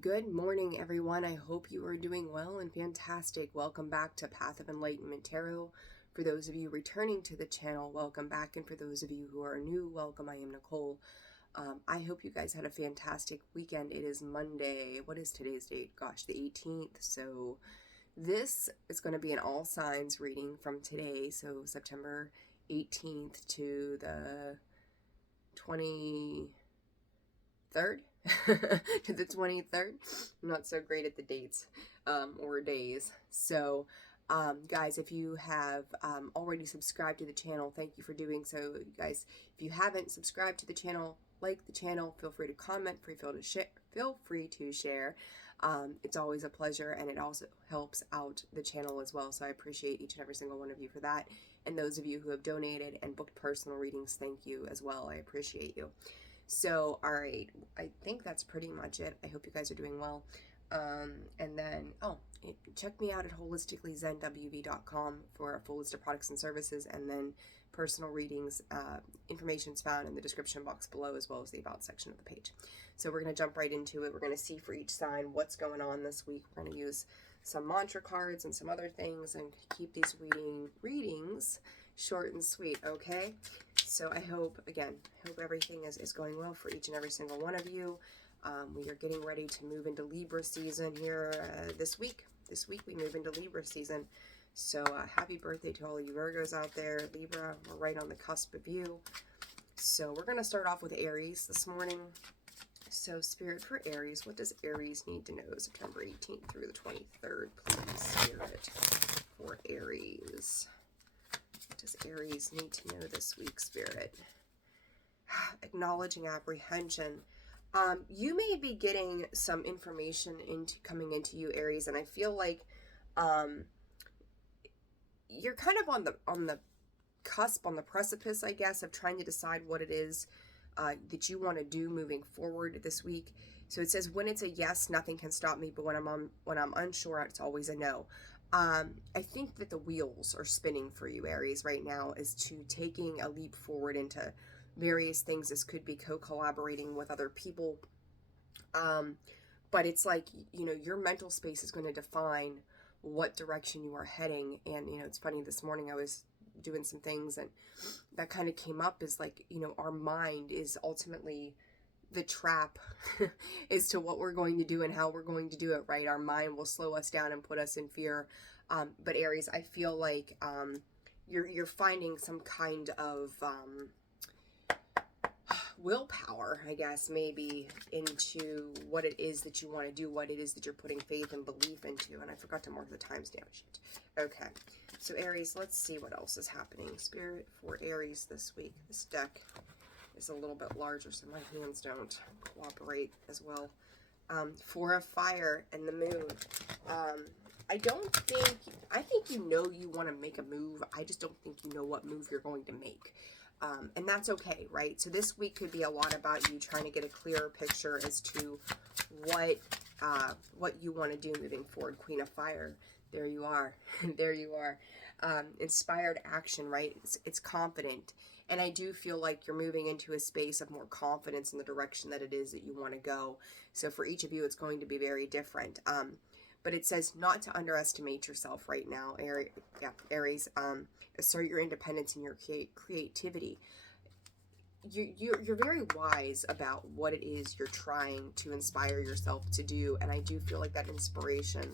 Good morning, everyone. I hope you are doing well and fantastic. Welcome back to Path of Enlightenment Tarot. For those of you returning to the channel, welcome back. And for those of you who are new, welcome. I am Nicole. I hope you guys had a fantastic weekend. It is Monday. What is today's date? Gosh, the 18th. So this is going to be an all signs reading from today. So September 18th to the 23rd. To the 23rd. I'm not so great at the dates or days. So guys, if you have already subscribed to the channel, thank you for doing so. You guys, if you haven't subscribed to the channel, like the channel, feel free to comment, feel free to share. It's always a pleasure, and it also helps out the channel as well, so I appreciate each and every single one of you for that. And those of you who have donated and booked personal readings, thank you as well. I appreciate you. So, all right, I think that's pretty much it. I hope you guys are doing well. And then, check me out at holisticallyzenwv.com for a full list of products and services, and then personal readings. Information's found in the description box below, as well as the about section of the page. So we're going to jump right into it. We're going to see for each sign what's going on this week. We're going to use some mantra cards and some other things, and keep these readings short and sweet, okay? So I hope everything is going well for each and every single one of you. We are getting ready to move into Libra season here this week. This week we move into Libra season. So happy birthday to all you Virgos out there. Libra, we're right on the cusp of you. So we're going to start off with Aries this morning. So Spirit for Aries, what does Aries need to know September 18th through the 23rd? Please, Spirit for Aries. What does Aries need to know this week, Spirit? Acknowledging apprehension. You may be getting some information coming into you, Aries, and I feel like you're kind of on the cusp, on the precipice, I guess, of trying to decide what it is that you want to do moving forward this week. So it says, when it's a yes, nothing can stop me, but when I'm unsure, it's always a no. I think that the wheels are spinning for you, Aries, right now, as to taking a leap forward into various things. This could be co-collaborating with other people. But it's like, your mental space is going to define what direction you are heading. And, it's funny, this morning I was doing some things, and that kind of came up, is like, our mind is ultimately the trap as to what we're going to do and how we're going to do it, right? Our mind will slow us down and put us in fear. But Aries, I feel like you're finding some kind of willpower, I guess, maybe, into what it is that you want to do, what it is that you're putting faith and belief into. And I forgot to mark the timestamp sheet. Okay, so Aries, let's see what else is happening. Spirit for Aries this week. This deck is a little bit larger, so my hands don't cooperate as well. Four of Fire and the Moon. I think you want to make a move. I just don't think you know what move you're going to make. And that's okay, right? So this week could be a lot about you trying to get a clearer picture as to what you want to do moving forward. Queen of Fire. There you are. There you are. Inspired action, right? It's confident. And I do feel like you're moving into a space of more confidence in the direction that it is that you want to go. So for each of you, it's going to be very different. But it says not to underestimate yourself right now, Aries. Assert your independence and your creativity. You're very wise about what it is you're trying to inspire yourself to do. And I do feel like that inspiration,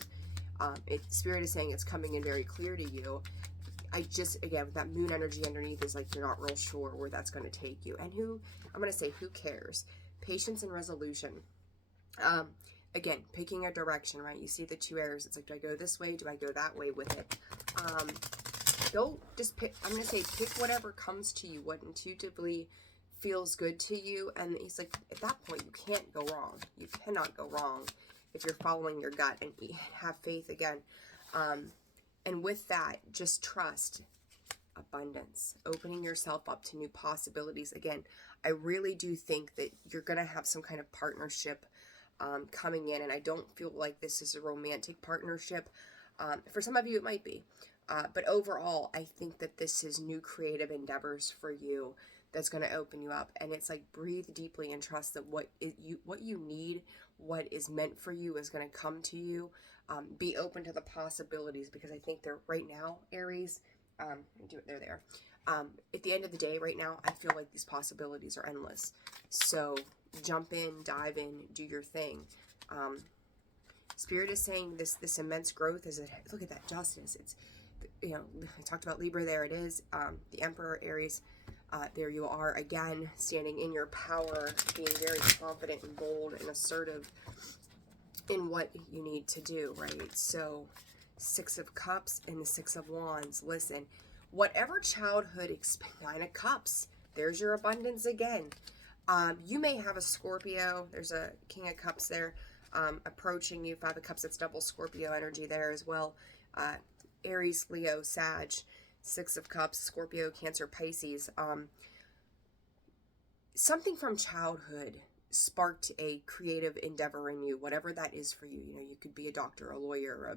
Spirit is saying it's coming in very clear to you. Again, with that moon energy underneath, is like you're not real sure where that's going to take you. And who cares? Patience and resolution. Again, picking a direction, right? You see the two arrows. It's like, do I go this way? Do I go that way with it? Don't just pick. I'm going to say pick whatever comes to you, what intuitively feels good to you. And he's like, at that point, you can't go wrong. You cannot go wrong if you're following your gut, and have faith again. And with that, just trust abundance, opening yourself up to new possibilities. Again, I really do think that you're going to have some kind of partnership coming in, and I don't feel like this is a romantic partnership. For some of you, it might be. But overall, I think that this is new creative endeavors for you that's going to open you up. And it's like, breathe deeply and trust that what you need, what is meant for you is going to come to you. Be open to the possibilities, because I think they're right now, Aries, do it, there. At the end of the day right now, I feel like these possibilities are endless. So jump in, dive in, do your thing. Spirit is saying this immense growth is, look at that justice. It's, you know, I talked about Libra, there it is. The Emperor, Aries, there you are again, standing in your power, being very confident and bold and assertive in what you need to do, right? So 6 of Cups and the 6 of Wands. Listen, whatever childhood, 9 of Cups, there's your abundance again. You may have a Scorpio, there's a King of Cups there, approaching you. 5 of Cups, it's double Scorpio energy there as well. Aries, Leo, Sag, 6 of Cups, Scorpio, Cancer, Pisces. Something from childhood sparked a creative endeavor in you, whatever that is for you. You know, you could be a doctor, a lawyer, a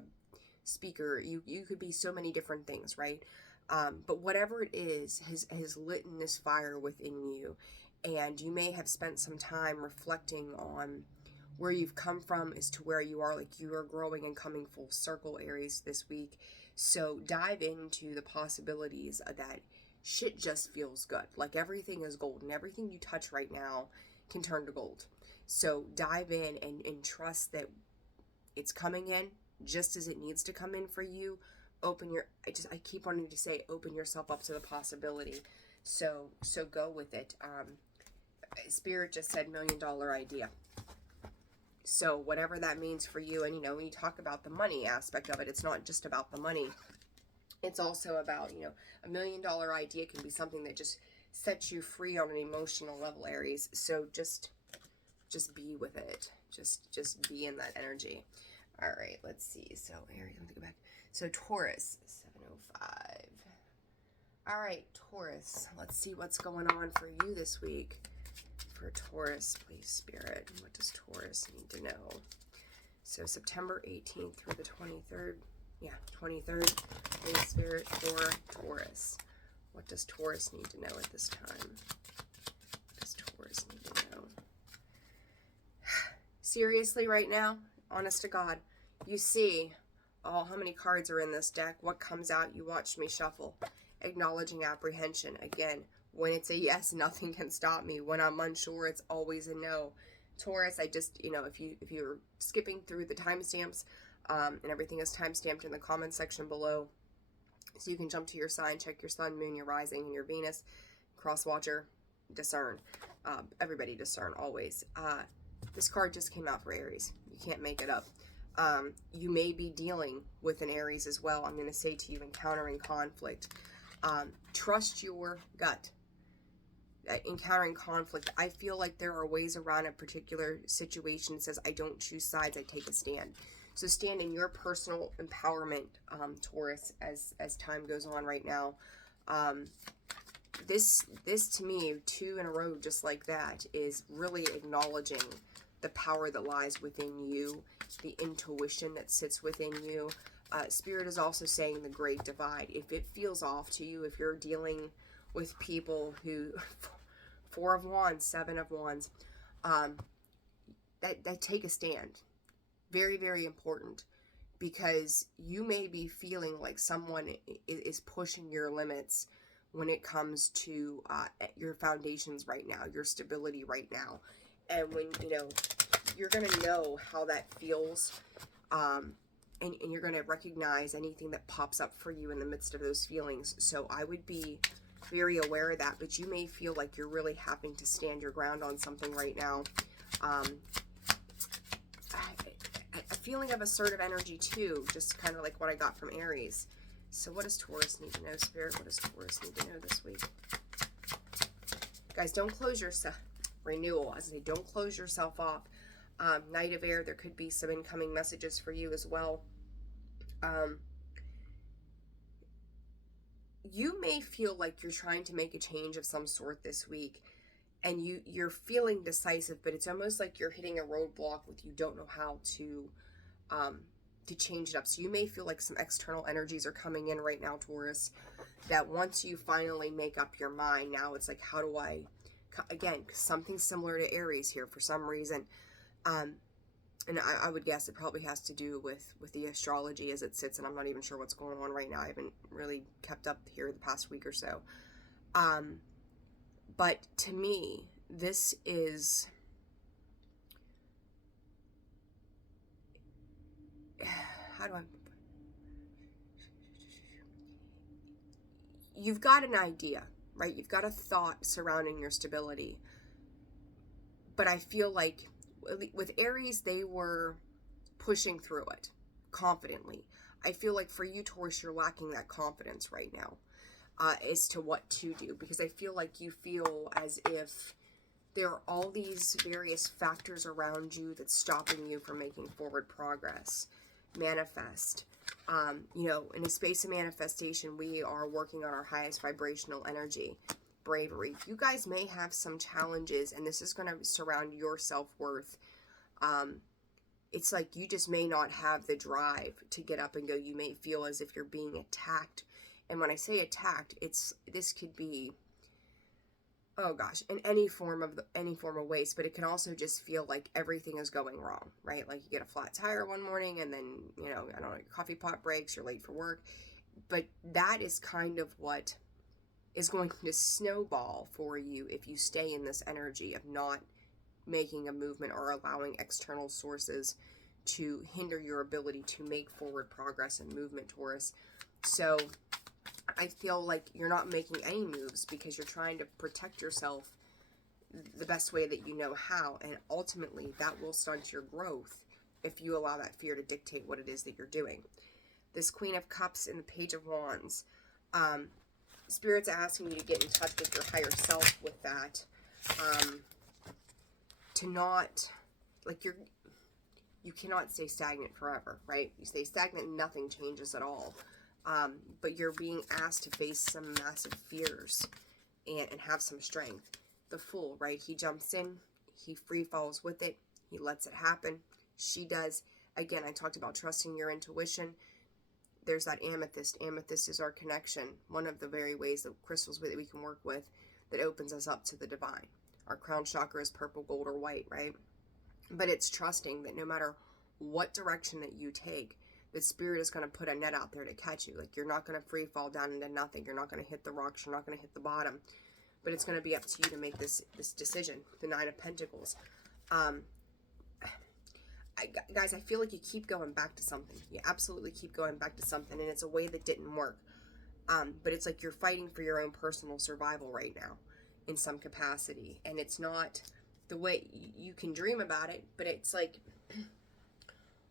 speaker. You could be so many different things, right? But whatever it is has lit in this fire within you. And you may have spent some time reflecting on where you've come from as to where you are. Like, you are growing and coming full circle, Aries, this week. So dive into the possibilities of that. Shit just feels good. Like, everything is gold, and everything you touch right now can turn to gold. So dive in and trust that it's coming in just as it needs to come in for you. Open your, I keep wanting to say, open yourself up to the possibility. So go with it. Spirit just said $1 million idea. So whatever that means for you, and you know, when you talk about the money aspect of it, it's not just about the money. It's also about, you know, $1 million idea can be something that just sets you free on an emotional level, Aries. So just be with it. Just be in that energy. All right, let's see. So Aries, let me go back. So Taurus, 705. All right, Taurus. Let's see what's going on for you this week. For Taurus, please, Spirit. What does Taurus need to know? So September 18th through the 23rd. Yeah, 23rd. Please, Spirit, for Taurus. What does Taurus need to know at this time? What does Taurus need to know? Seriously, right now, honest to God, you see, oh, how many cards are in this deck? What comes out? You watch me shuffle. Acknowledging apprehension. Again, when it's a yes, nothing can stop me. When I'm unsure, it's always a no. Taurus, I just, you know, if you're skipping through the timestamps, and everything is timestamped in the comment section below, so you can jump to your sign, check your sun, moon, your rising, and your Venus, cross watcher, discern. Everybody discern, always. This card just came out for Aries. You can't make it up. You may be dealing with an Aries as well. I'm going to say to you, encountering conflict. Trust your gut. Encountering conflict, I feel like there are ways around a particular situation. It says, I don't choose sides, I take a stand. So stand in your personal empowerment, Taurus, as time goes on right now. This to me, 2 in a row just like that, is really acknowledging the power that lies within you, the intuition that sits within you. Spirit is also saying the great divide. If it feels off to you, if you're dealing with people who 4 of Wands, 7 of Wands, that take a stand. Very, very important, because you may be feeling like someone is pushing your limits when it comes to your foundations right now, your stability right now. And when, you know, you're going to know how that feels, and you're going to recognize anything that pops up for you in the midst of those feelings. So I would be very aware of that, but you may feel like you're really having to stand your ground on something right now. A feeling of assertive energy too, just kind of like what I got from Aries. So what does Taurus need to know, Spirit? What does Taurus need to know this week? Guys, don't close yourself. Renewal, as I say, don't close yourself off. Knight of Air, there could be some incoming messages for you as well. You may feel like you're trying to make a change of some sort this week, and you're feeling decisive, but it's almost like you're hitting a roadblock with you don't know how to change it up. So you may feel like some external energies are coming in right now, Taurus, that once you finally make up your mind, now it's like, how do I, again, something similar to Aries here for some reason. and I would guess it probably has to do with the astrology as it sits, and I'm not even sure what's going on right now. I haven't really kept up here the past week or so. But to me, this is, how do I, you've got an idea, right? You've got a thought surrounding your stability. But I feel like with Aries, they were pushing through it confidently. I feel like for you, Taurus, you're lacking that confidence right now as to what to do, because I feel like you feel as if there are all these various factors around you that's stopping you from making forward progress. Manifest. You know, in a space of manifestation, we are working on our highest vibrational energy. Bravery. You guys may have some challenges, and this is going to surround your self-worth. It's like you just may not have the drive to get up and go. You may feel as if you're being attacked. And when I say attacked, this could be, oh gosh, in any form of waste, but it can also just feel like everything is going wrong, right? Like you get a flat tire one morning, and then, you know, I don't know, your coffee pot breaks, you're late for work. But that is kind of what is going to snowball for you if you stay in this energy of not making a movement or allowing external sources to hinder your ability to make forward progress and movement, Taurus. So I feel like you're not making any moves because you're trying to protect yourself the best way that you know how, and ultimately that will stunt your growth if you allow that fear to dictate what it is that you're doing. This Queen of Cups and the Page of Wands. Spirit's asking you to get in touch with your higher self with that. To not, like, you cannot stay stagnant forever, right? You stay stagnant and nothing changes at all. But you're being asked to face some massive fears and have some strength. The Fool, right? He jumps in, he free falls with it, he lets it happen. She does. Again, I talked about trusting your intuition. There's that amethyst. Amethyst is our connection. One of the very ways that crystals that we can work with that opens us up to the divine. Our crown chakra is purple, gold, or white, right? But it's trusting that no matter what direction that you take, the spirit is going to put a net out there to catch you. Like, you're not going to free fall down into nothing. You're not going to hit the rocks. You're not going to hit the bottom. But it's going to be up to you to make this decision. The Nine of Pentacles. Guys, I feel like you keep going back to something. You absolutely keep going back to something, and it's a way that didn't work. But it's like you're fighting for your own personal survival right now in some capacity. And it's not the way you can dream about it, but it's like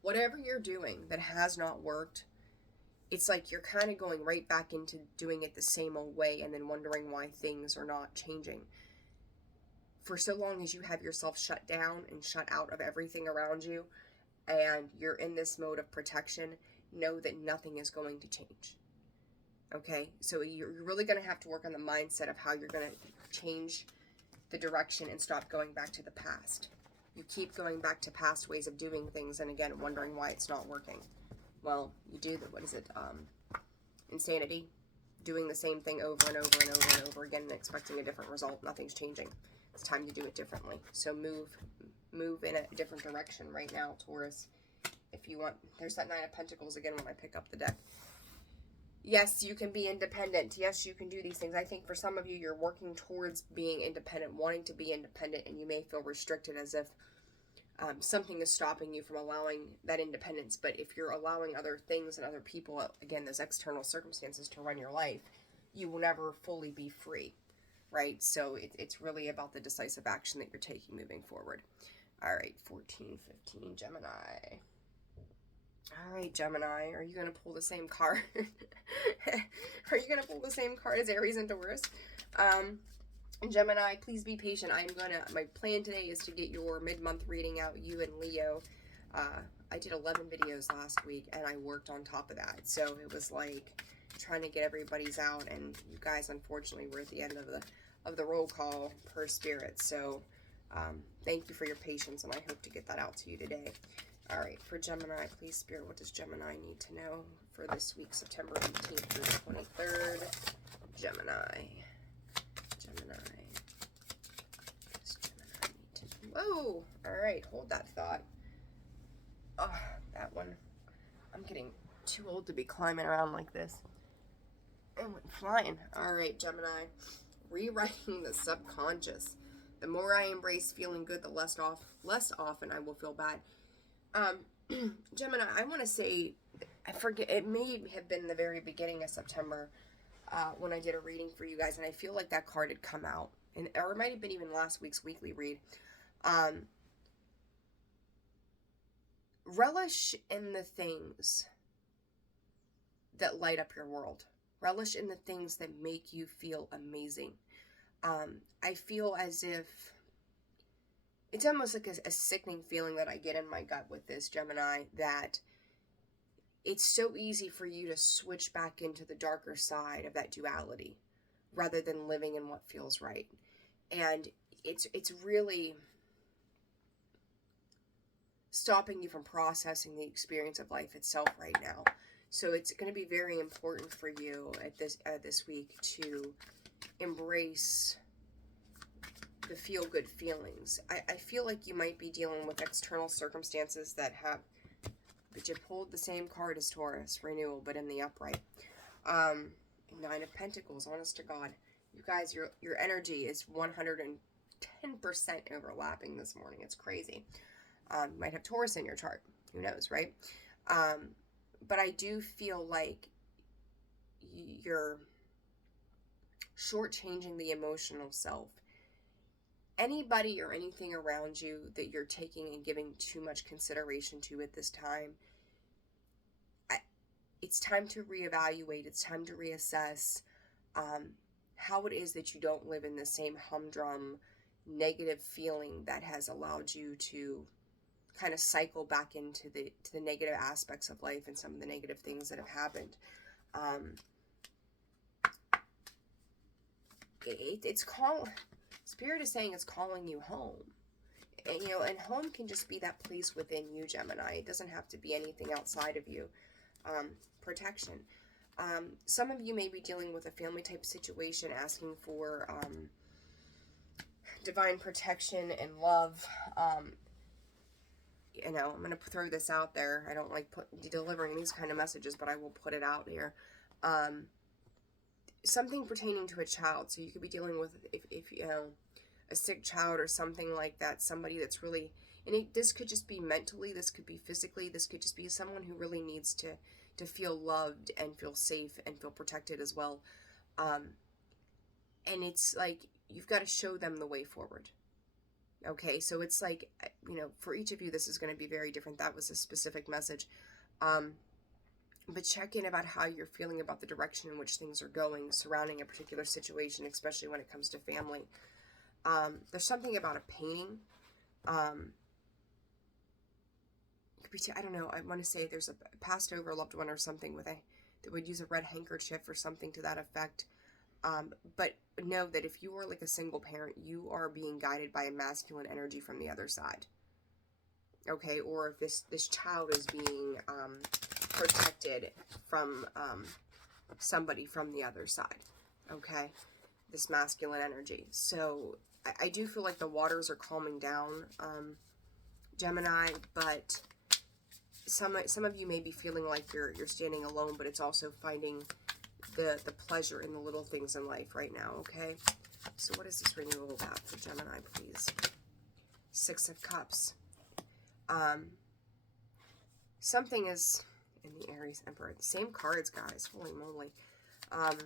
whatever you're doing that has not worked, it's like you're kind of going right back into doing it the same old way and then wondering why things are not changing. For so long as you have yourself shut down and shut out of everything around you, and you're in this mode of protection, know that nothing is going to change. Okay? So you're really going to have to work on the mindset of how you're going to change the direction and stop going back to the past. You keep going back to past ways of doing things, and again, wondering why it's not working. Well, you do the, what is it? Insanity. Doing the same thing over and over and over and over again and expecting a different result. Nothing's changing. It's time to do it differently. So move in a different direction right now, Taurus. If you want, there's that Nine of Pentacles again when I pick up the deck. Yes, you can be independent. Yes, you can do these things. I think for some of you, you're working towards being independent, wanting to be independent, and you may feel restricted as if something is stopping you from allowing that independence. But if you're allowing other things and other people, again, those external circumstances to run your life, you will never fully be free, right? So it's really about the decisive action that you're taking moving forward. All right, 14, 15, Gemini. All right, Gemini, are you going to pull the same card? Are you going to pull the same card as Aries and Taurus? Gemini, please be patient. My plan today is to get your mid-month reading out, you and Leo. I did 11 videos last week, and I worked on top of that. So it was like trying to get everybody's out, and you guys, unfortunately, were at the end of the roll call per spirit. So thank you for your patience, and I hope to get that out to you today. All right, for Gemini, please, Spirit, what does Gemini need to know for this week, September 18th through the 23rd? Gemini. What does Gemini need to know? Whoa! All right, hold that thought. getting too old to be climbing around like this. And went flying. Alright, Gemini. Rewriting the subconscious. The more I embrace feeling good, the less often I will feel bad. Gemini, I want to say, I forget, it may have been the very beginning of September when I did a reading for you guys, and I feel like that card had come out. Or it might have been even last week's weekly read. Relish in the things that light up your world. Relish in the things that make you feel amazing. I feel as if it's almost like a sickening feeling that I get in my gut with this, Gemini, that it's so easy for you to switch back into the darker side of that duality rather than living in what feels right. And it's really stopping you from processing the experience of life itself right now. So it's going to be very important for you at this week to embrace the feel-good feelings. I feel like you might be dealing with external circumstances that have, but you pulled the same card as Taurus, renewal, but in the upright. Nine of Pentacles, honest to God. You guys, your energy is 110% overlapping this morning. It's crazy. You might have Taurus in your chart. Who knows, right? But I do feel like you're shortchanging the emotional self. Anybody or anything around you that you're taking and giving too much consideration to at this time, it's time to reevaluate. It's time to reassess how it is that you don't live in the same humdrum negative feeling that has allowed you to kind of cycle back into the negative aspects of life and some of the negative things that have happened. Spirit is saying it's calling you home. And, and home can just be that place within you, Gemini. It doesn't have to be anything outside of you. Protection. Some of you may be dealing with a family type situation, asking for divine protection and love. I'm going to throw this out there. I don't like delivering these kind of messages, but I will put it out here. Something pertaining to a child. So you could be dealing with, if a sick child or something like that, somebody that's really, and this could just be mentally, this could be physically, this could just be someone who really needs to feel loved and feel safe and feel protected as well. And it's like, you've got to show them the way forward. Okay, so it's like, for each of you, this is going to be very different. That was a specific message. But check in about how you're feeling about the direction in which things are going surrounding a particular situation, especially when it comes to family. There's something about a painting. I don't know, I want to say there's a passed over loved one or something that would use a red handkerchief or something to that effect. But know that if you are like a single parent, you are being guided by a masculine energy from the other side. Okay, or if this child is being protected from somebody from the other side. Okay, this masculine energy. So I do feel like the waters are calming down, Gemini, but some of you may be feeling like you're standing alone, but it's also finding the pleasure in the little things in life right now. Okay, so what is this renewal about for Gemini, please? Six of Cups. Something is in the Aries Emperor. The same cards, guys. Holy moly. Let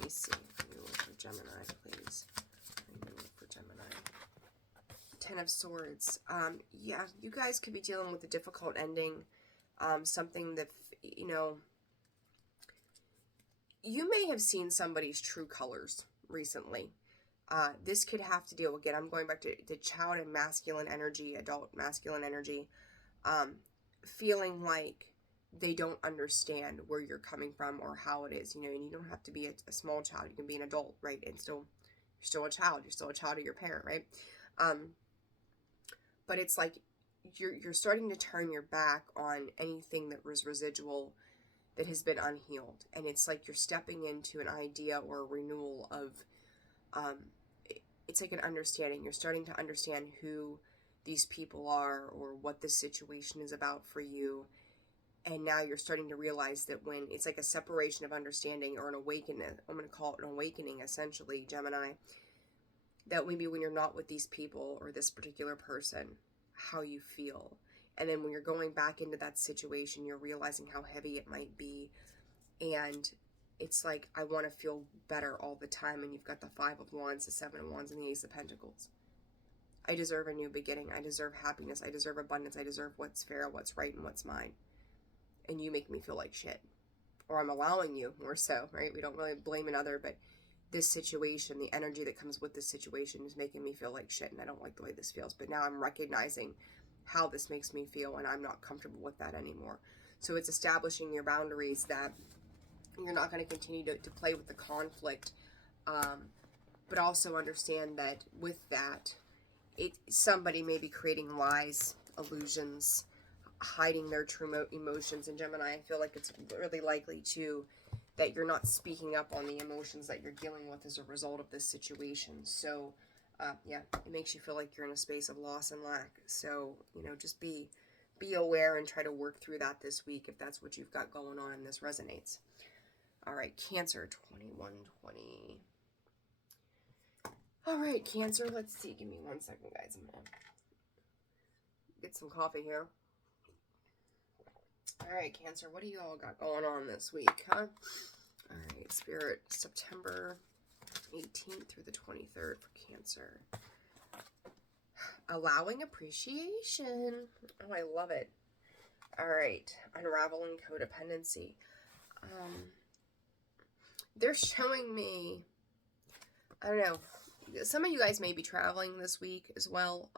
me see. Renewal for Gemini, please. Renewal for Gemini. Ten of Swords. Yeah, you guys could be dealing with a difficult ending. Something that, you may have seen somebody's true colors recently. This could have to deal, again, I'm going back to the child and masculine energy, adult masculine energy, feeling like they don't understand where you're coming from or how it is, and you don't have to be a small child. You can be an adult, right? And you're still a child. You're still a child of your parent, right? But it's like you're starting to turn your back on anything that was residual, that has been unhealed. And it's like you're stepping into an idea or a renewal of, it's like an understanding. You're starting to understand who these people are or what this situation is about for you. And now you're starting to realize that when it's like a separation of understanding or an awakening, I'm going to call it an awakening, essentially, Gemini, that maybe when you're not with these people or this particular person, how you feel. And then when you're going back into that situation, you're realizing how heavy it might be. And it's like, I want to feel better all the time. And you've got the 5 of Wands, the 7 of Wands, and the Ace of Pentacles. I deserve a new beginning. I deserve happiness. I deserve abundance. I deserve what's fair, what's right, and what's mine. And you make me feel like shit. Or I'm allowing you, more so, right? We don't really blame another, but this situation, the energy that comes with this situation is making me feel like shit, and I don't like the way this feels. But now I'm recognizing how this makes me feel, and I'm not comfortable with that anymore. So it's establishing your boundaries that you're not going to continue to play with the conflict, but also understand that with that, somebody may be creating lies, illusions, hiding their true emotions. And Gemini, I feel like it's really likely too that you're not speaking up on the emotions that you're dealing with as a result of this situation. So yeah, it makes you feel like you're in a space of loss and lack. So, you know, just be aware and try to work through that this week if that's what you've got going on and this resonates. All right, Cancer, 2120. All right, Cancer, let's see. Give me 1 second, guys. I'm going to get some coffee here. All right, Cancer, what do you all got going on this week, huh? All right, Spirit, September 18th through the 23rd for Cancer. Allowing appreciation. Oh, I love it. All right, unraveling codependency. They're showing me, I don't know, some of you guys may be traveling this week as well,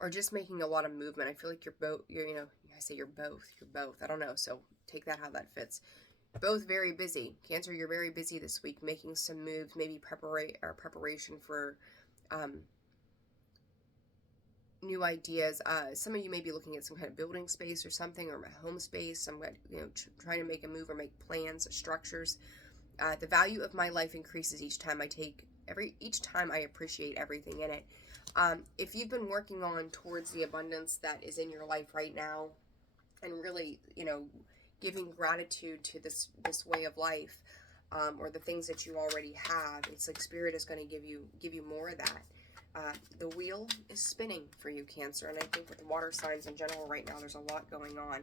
or just making a lot of movement. I feel like you're both, you know, I say you're both. I don't know, so take that how that fits. Both very busy. Cancer, you're very busy this week, making some moves, maybe preparation for new ideas. Some of you may be looking at some kind of building space or something, or a home space. Some, you know, trying to make a move or make plans, structures. The value of my life increases each time I appreciate everything in it. If you've been working on towards the abundance that is in your life right now, and really, you know, giving gratitude to this way of life, or the things that you already have, it's like Spirit is going to give you more of that. The wheel is spinning for you, Cancer, and I think with the water signs in general right now, there's a lot going on.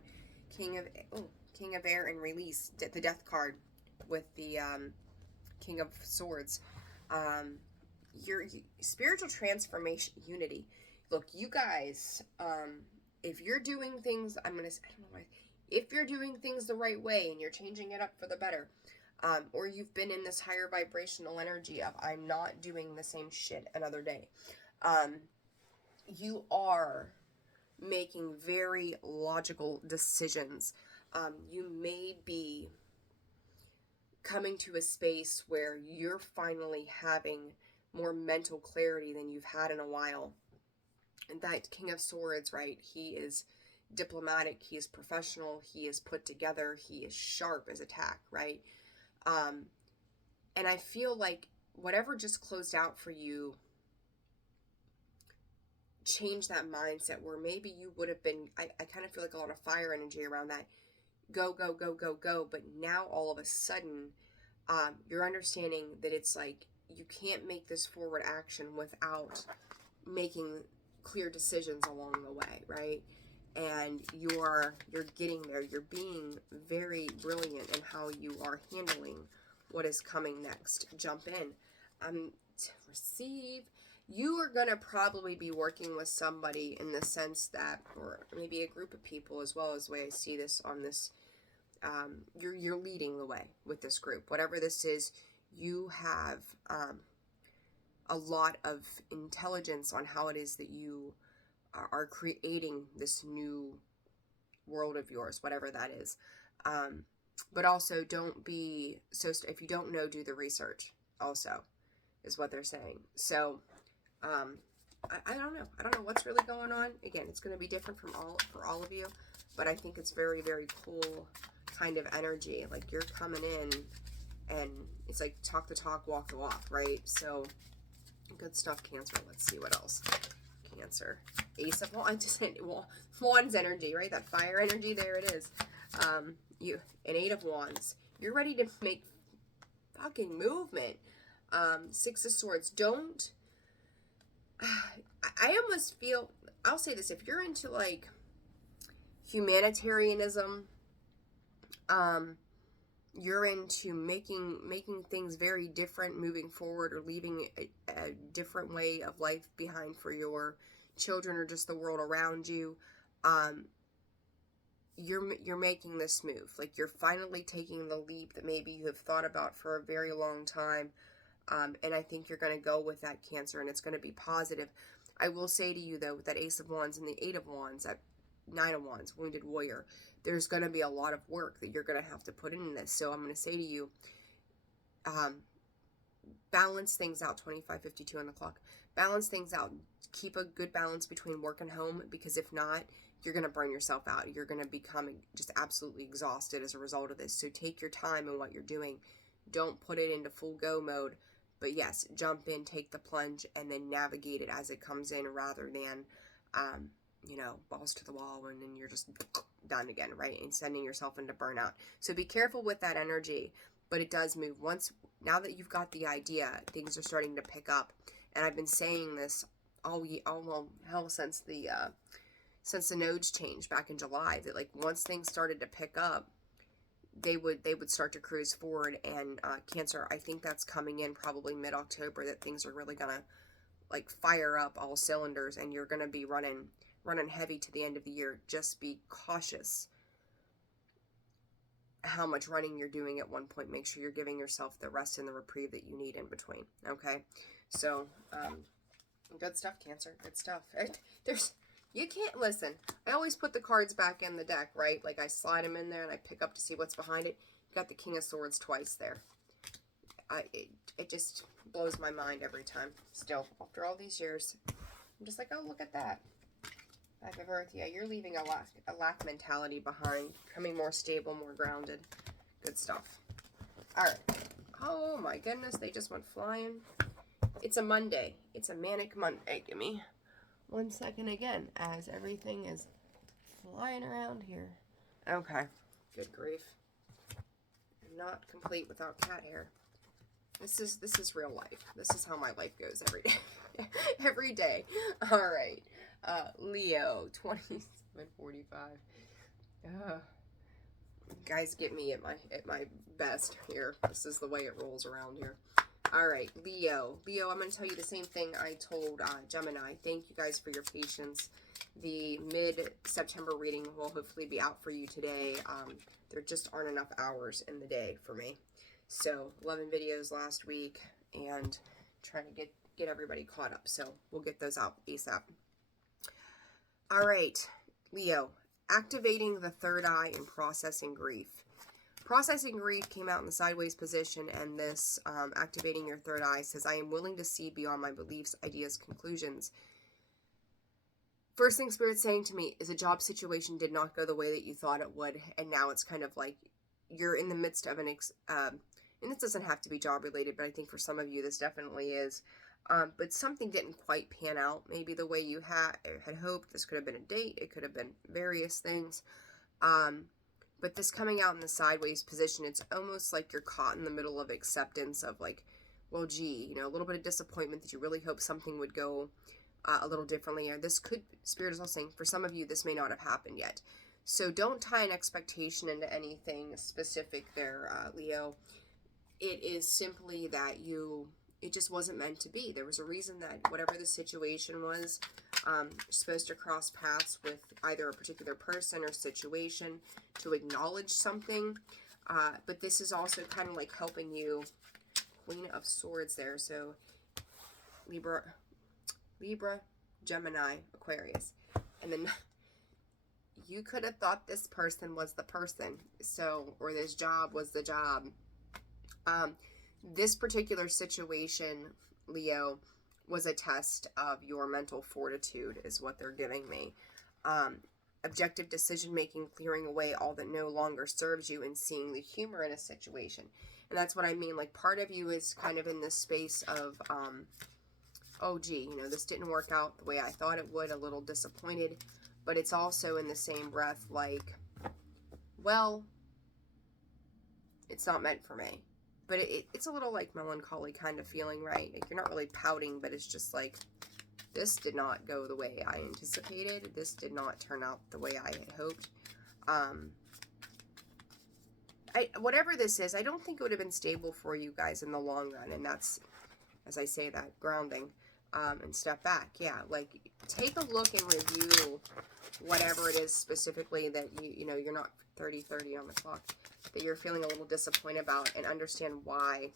King of Air and Release, the Death card with the King of Swords. Your spiritual transformation, unity. Look, you guys, if you're doing things, if you're doing things the right way and you're changing it up for the better, or you've been in this higher vibrational energy of, I'm not doing the same shit another day, you are making very logical decisions. You may be coming to a space where you're finally having more mental clarity than you've had in a while. And that King of Swords, right, he is diplomatic, he is professional, he is put together, he is sharp as a tack, right? And I feel like whatever just closed out for you, change that mindset where maybe you would have been, I kind of feel like a lot of fire energy around that. Go, go, go, go, go. But now all of a sudden, you're understanding that it's like, you can't make this forward action without making clear decisions along the way, right? And you're getting there. You're being very brilliant in how you are handling what is coming next. Jump in. Receive. You are going to probably be working with somebody in the sense that, or maybe a group of people as well, as the way I see this on this, you're leading the way with this group. Whatever this is, you have a lot of intelligence on how it is that you are creating this new world of yours, whatever that is. But also don't be so, if you don't know, do the research also, is what they're saying. So, I don't know. I don't know what's really going on. Again, it's going to be different for all of you, but I think it's very, very cool kind of energy. Like you're coming in and it's like talk the talk, walk the walk, right? So good stuff, Cancer. Let's see what else. Cancer. Ace of Wands. Well, Wands energy, right? That fire energy, there it is. An 8 of Wands. You're ready to make fucking movement. 6 of Swords. Don't, I almost feel, I'll say this, if you're into like humanitarianism, you're into making things very different moving forward, or leaving a different way of life behind for your children or just the world around you, you're making this move. Like, you're finally taking the leap that maybe you have thought about for a very long time. And I think you're going to go with that, Cancer, and it's going to be positive. I will say to you, though, with that Ace of Wands and the 8 of Wands, that 9 of Wands, Wounded Warrior, there's going to be a lot of work that you're going to have to put in this. So I'm going to say to you, balance things out. 25:52 on the clock. Balance things out. Keep a good balance between work and home, because if not, you're going to burn yourself out. You're going to become just absolutely exhausted as a result of this. So take your time in what you're doing. Don't put it into full go mode. But yes, jump in, take the plunge, and then navigate it as it comes in, rather than, you know, balls to the wall and then you're just done again, right? And sending yourself into burnout. So be careful with that energy, but it does move. Now that you've got the idea, things are starting to pick up. And I've been saying this since the nodes changed back in July, that like once things started to pick up, they would start to cruise forward. And Cancer, I think that's coming in probably mid-October, that things are really gonna like fire up all cylinders, and you're gonna be running heavy to the end of the year. Just be cautious how much running you're doing at one point. Make sure you're giving yourself the rest and the reprieve that you need in between. Okay, so good stuff, Cancer. Good stuff. You can't listen. I always put the cards back in the deck, right? Like I slide them in there and I pick up to see what's behind it. You got the King of Swords twice there. It just blows my mind every time. Still, after all these years, I'm just like, oh, look at that. 5 of Earth. Yeah, you're leaving a lack mentality behind, becoming more stable, more grounded. Good stuff. All right. Oh my goodness, they just went flying. It's a Monday. It's a manic Monday. Give me 1 second again, as everything is flying around here. Okay. Good grief. I'm not complete without cat hair. This is real life. This is how my life goes every day. Every day. All right. Leo, 27:45. Guys, get me at my best here. This is the way it rolls around here. All right, Leo, I'm going to tell you the same thing I told Gemini. Thank you guys for your patience. The mid-September reading will hopefully be out for you today. There just aren't enough hours in the day for me. So 11 videos last week, and trying to get everybody caught up. So we'll get those out ASAP. All right, Leo, activating the third eye and processing grief. Processing grief came out in the sideways position, and this activating your third eye says, I am willing to see beyond my beliefs, ideas, conclusions. First thing Spirit's saying to me is a job situation did not go the way that you thought it would, and now it's kind of like you're in the midst of and this doesn't have to be job related, but I think for some of you this definitely is. But something didn't quite pan out maybe the way you had hoped. This could have been a date. It could have been various things. But this coming out in the sideways position, it's almost like you're caught in the middle of acceptance of like, well, gee, you know, a little bit of disappointment that you really hope something would go a little differently. Or this could, Spirit is also saying, for some of you, this may not have happened yet. So don't tie an expectation into anything specific there, Leo. It is simply that it just wasn't meant to be. There was a reason that whatever the situation was, you're supposed to cross paths with either a particular person or situation to acknowledge something. But this is also kind of like helping you. Queen of Swords there. So Libra, Gemini, Aquarius. And then you could have thought this person was the person. So, or this job was the job. This particular situation, Leo, was a test of your mental fortitude, is what they're giving me. Objective decision-making, clearing away all that no longer serves you, and seeing the humor in a situation. And that's what I mean. Like, part of you is kind of in this space of, oh, gee, you know, this didn't work out the way I thought it would, a little disappointed. but it's also in the same breath like, well, it's not meant for me. But it's a little like melancholy kind of feeling, right? Like, you're not really pouting, but it's just like, this did not go the way I anticipated. This did not turn out the way I had hoped. Whatever this is, I don't think it would have been stable for you guys in the long run. And that's, as I say that, grounding, and step back. Yeah, like, take a look and review whatever it is specifically that you know, you're not 30-30 on the clock, that you're feeling a little disappointed about, and understand why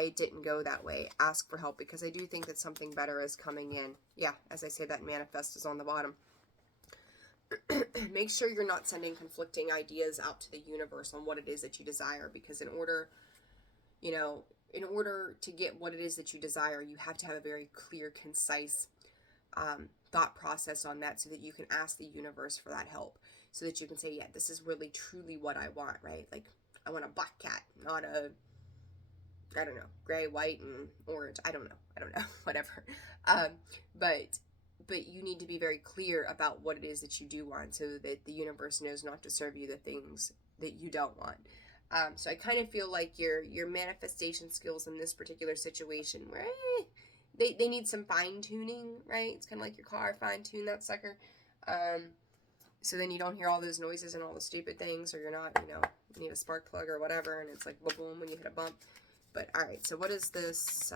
it didn't go that way. Ask for help, because I do think that something better is coming in. Yeah, as I say, that manifest is on the bottom. Make sure you're not sending conflicting ideas out to the universe on what it is that you desire, because in order to get what it is that you desire, you have to have a very clear, concise thought process on that, so that you can ask the universe for that help, so that you can say, yeah, this is really truly what I want, right? Like, I want a black cat, not a, I don't know, gray, white, and orange. I don't know, whatever. But you need to be very clear about what it is that you do want, so that the universe knows not to serve you the things that you don't want. So I kind of feel like your manifestation skills in this particular situation, where they need some fine tuning, right? It's kind of like your car, fine tune that sucker. So then you don't hear all those noises and all the stupid things, or you're not, you need a spark plug or whatever, and it's like boom, boom when you hit a bump. But all right, so what is this?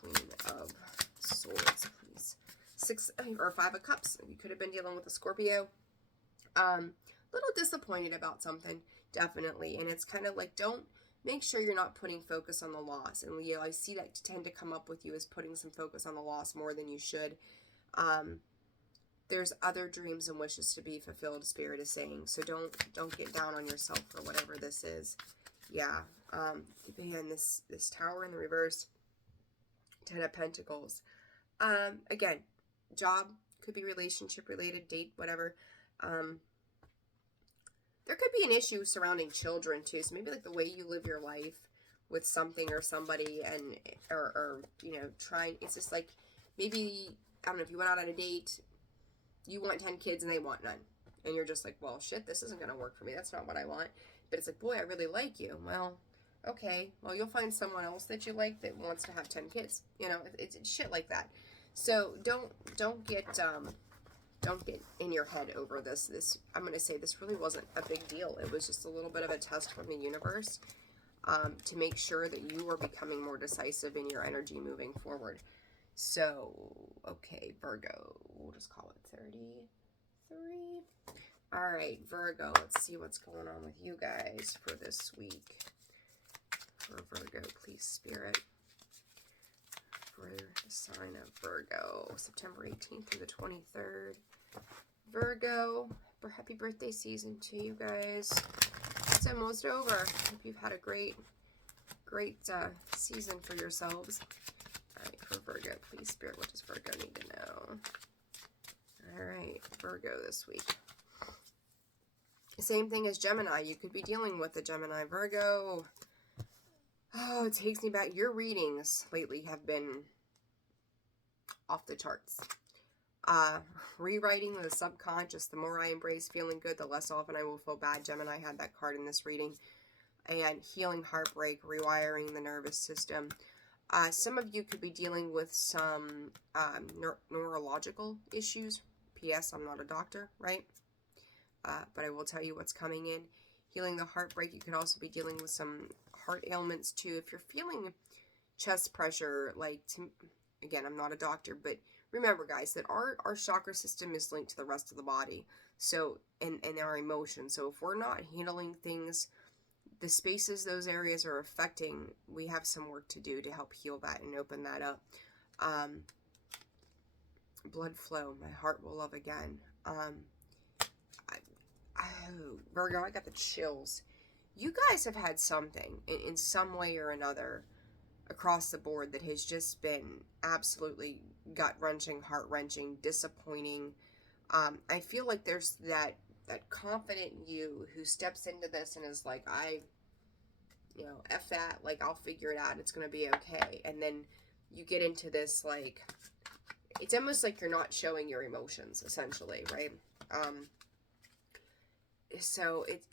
Queen of Swords, please. 5 of Cups. You could have been dealing with a Scorpio. Little disappointed about something, definitely. And it's kind of like, make sure you're not putting focus on the loss. And Leo, I see that tend to come up with you as putting some focus on the loss more than you should. There's other dreams and wishes to be fulfilled, Spirit is saying. So don't get down on yourself for whatever this is. Yeah. Again, this Tower in the reverse. 10 of Pentacles. Again, job, could be relationship related, date, whatever. There could be an issue surrounding children too. So maybe like the way you live your life with something or somebody, and or trying, it's just like, maybe, I don't know, if you went out on a date, you want 10 kids and they want none. And you're just like, well, shit, this isn't going to work for me. That's not what I want. But it's like, boy, I really like you. Well, okay, well, you'll find someone else that you like that wants to have 10 kids. It's shit like that. So don't get in your head over this. I'm going to say this really wasn't a big deal. It was just a little bit of a test from the universe, to make sure that you are becoming more decisive in your energy moving forward. So, okay, Virgo, we'll just call it 33. All right, Virgo, let's see what's going on with you guys for this week. For Virgo, please, Spirit. For the sign of Virgo, September 18th through the 23rd. Virgo, happy birthday season to you guys. It's almost over. Hope you've had a great season for yourselves. All right, for Virgo, please, Spirit, what does Virgo need to know? All right, Virgo this week. Same thing as Gemini. You could be dealing with a Gemini. Virgo, oh, it takes me back. Your readings lately have been off the charts. Rewriting the subconscious. The more I embrace feeling good, the less often I will feel bad. Gemini had that card in this reading. And healing heartbreak, rewiring the nervous system. Some of you could be dealing with some neurological issues. P.S. I'm not a doctor, right? But I will tell you what's coming in. Healing the heartbreak. You could also be dealing with some heart ailments too. If you're feeling chest pressure, again, I'm not a doctor, but remember, guys, that our chakra system is linked to the rest of the body. So, and our emotions. So if we're not handling things, the spaces those areas are affecting, we have some work to do to help heal that and open that up. Blood flow. My heart will love again. Virgo, I got the chills. You guys have had something in some way or another across the board that has just been absolutely gut-wrenching, heart-wrenching, disappointing. I feel like there's that confident you who steps into this and is like, F that, I'll figure it out, it's going to be okay. And then you get into this, it's almost like you're not showing your emotions, essentially, right? So it's,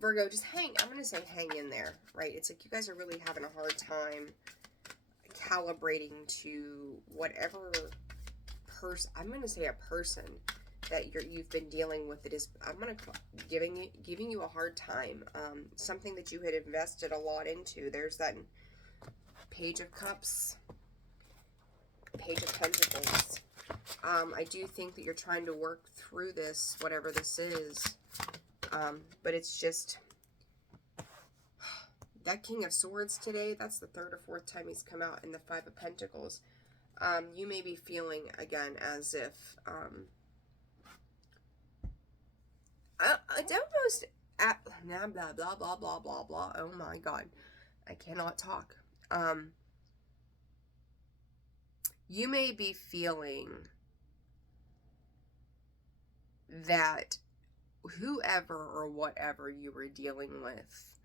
Virgo, just I'm going to say hang in there, right? It's like you guys are really having a hard time calibrating to whatever person, I'm going to say a person that you've been dealing with. It is, I'm going to giving you a hard time. Something that you had invested a lot into. There's that Page of Cups, Page of Pentacles. I do think that you're trying to work through this, whatever this is. But it's just that King of Swords today. That's the 3rd or 4th time he's come out in the 5 of Pentacles. You may be feeling again as if it's almost at blah blah blah blah blah blah. Oh my God, I cannot talk. You may be feeling that whoever or whatever you were dealing with,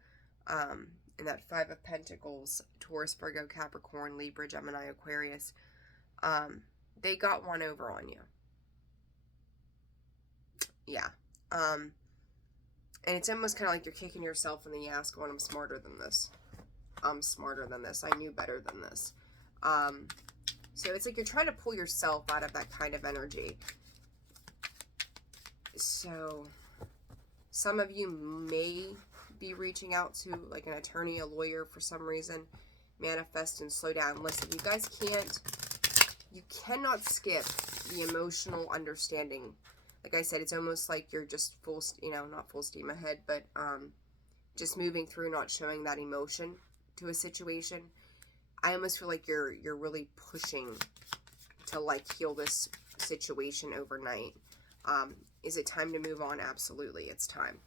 in that 5 of Pentacles, Taurus, Virgo, Capricorn, Libra, Gemini, Aquarius, they got one over on you. Yeah. And it's almost kind of like you're kicking yourself in the ass going, I'm smarter than this. I'm smarter than this. I knew better than this. So it's like you're trying to pull yourself out of that kind of energy. So some of you may be reaching out to like an attorney, a lawyer for some reason. Manifest and slow down. Listen, you guys you cannot skip the emotional understanding. Like I said, it's almost like you're just not full steam ahead, but just moving through, not showing that emotion to a situation. I almost feel like you're really pushing to like heal this situation overnight. Is it time to move on? Absolutely, it's time.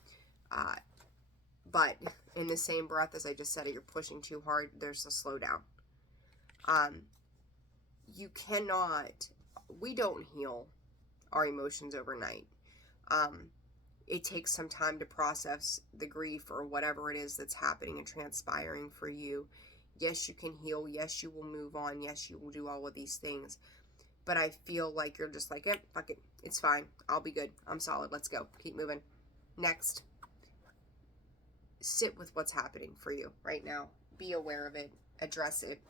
But in the same breath as I just said it, you're pushing too hard. There's a slowdown. You cannot, we don't heal our emotions overnight. It takes some time to process the grief or whatever it is that's happening and transpiring for you. Yes, you can heal. Yes, you will move on. Yes, you will do all of these things. But I feel like you're just like, fuck it. It's fine. I'll be good. I'm solid. Let's go. Keep moving. Next. Sit with what's happening for you right now. Be aware of it. Address it.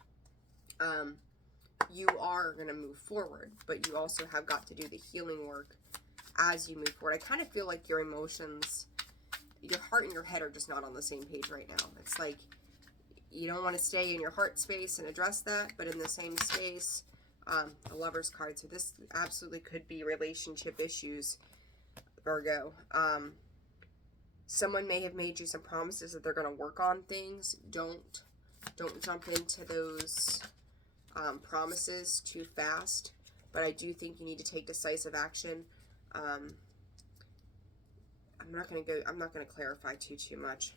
You are going to move forward, but you also have got to do the healing work as you move forward. I kind of feel like your emotions, your heart and your head are just not on the same page right now. It's like you don't want to stay in your heart space and address that, but in the same space, the Lover's card. So this absolutely could be relationship issues, Virgo. Someone may have made you some promises that they're going to work on things. Don't jump into those promises too fast, but I do think you need to take decisive action. I'm not going to clarify too much.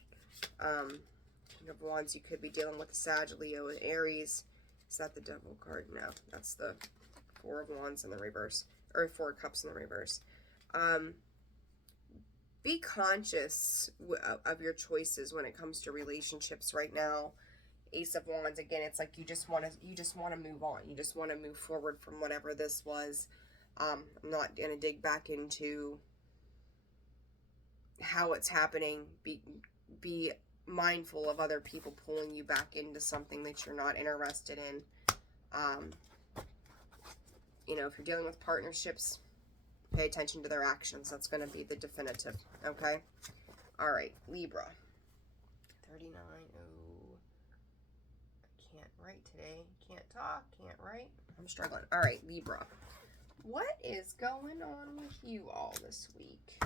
King of Wands, you could be dealing with a Sag, Leo, and Aries. Is that the Devil card? No, that's the 4 of Wands in the reverse, or 4 of Cups in the reverse. Be conscious of your choices when it comes to relationships right now. Ace of Wands, again, it's like you just want to move on. You just want to move forward from whatever this was. I'm not going to dig back into how it's happening. Be mindful of other people pulling you back into something that you're not interested in. If you're dealing with partnerships, pay attention to their actions. That's going to be the definitive, okay? All right, Libra. 39. Oh, I can't write today. Can't talk, can't write. I'm struggling. All right, Libra. What is going on with you all this week?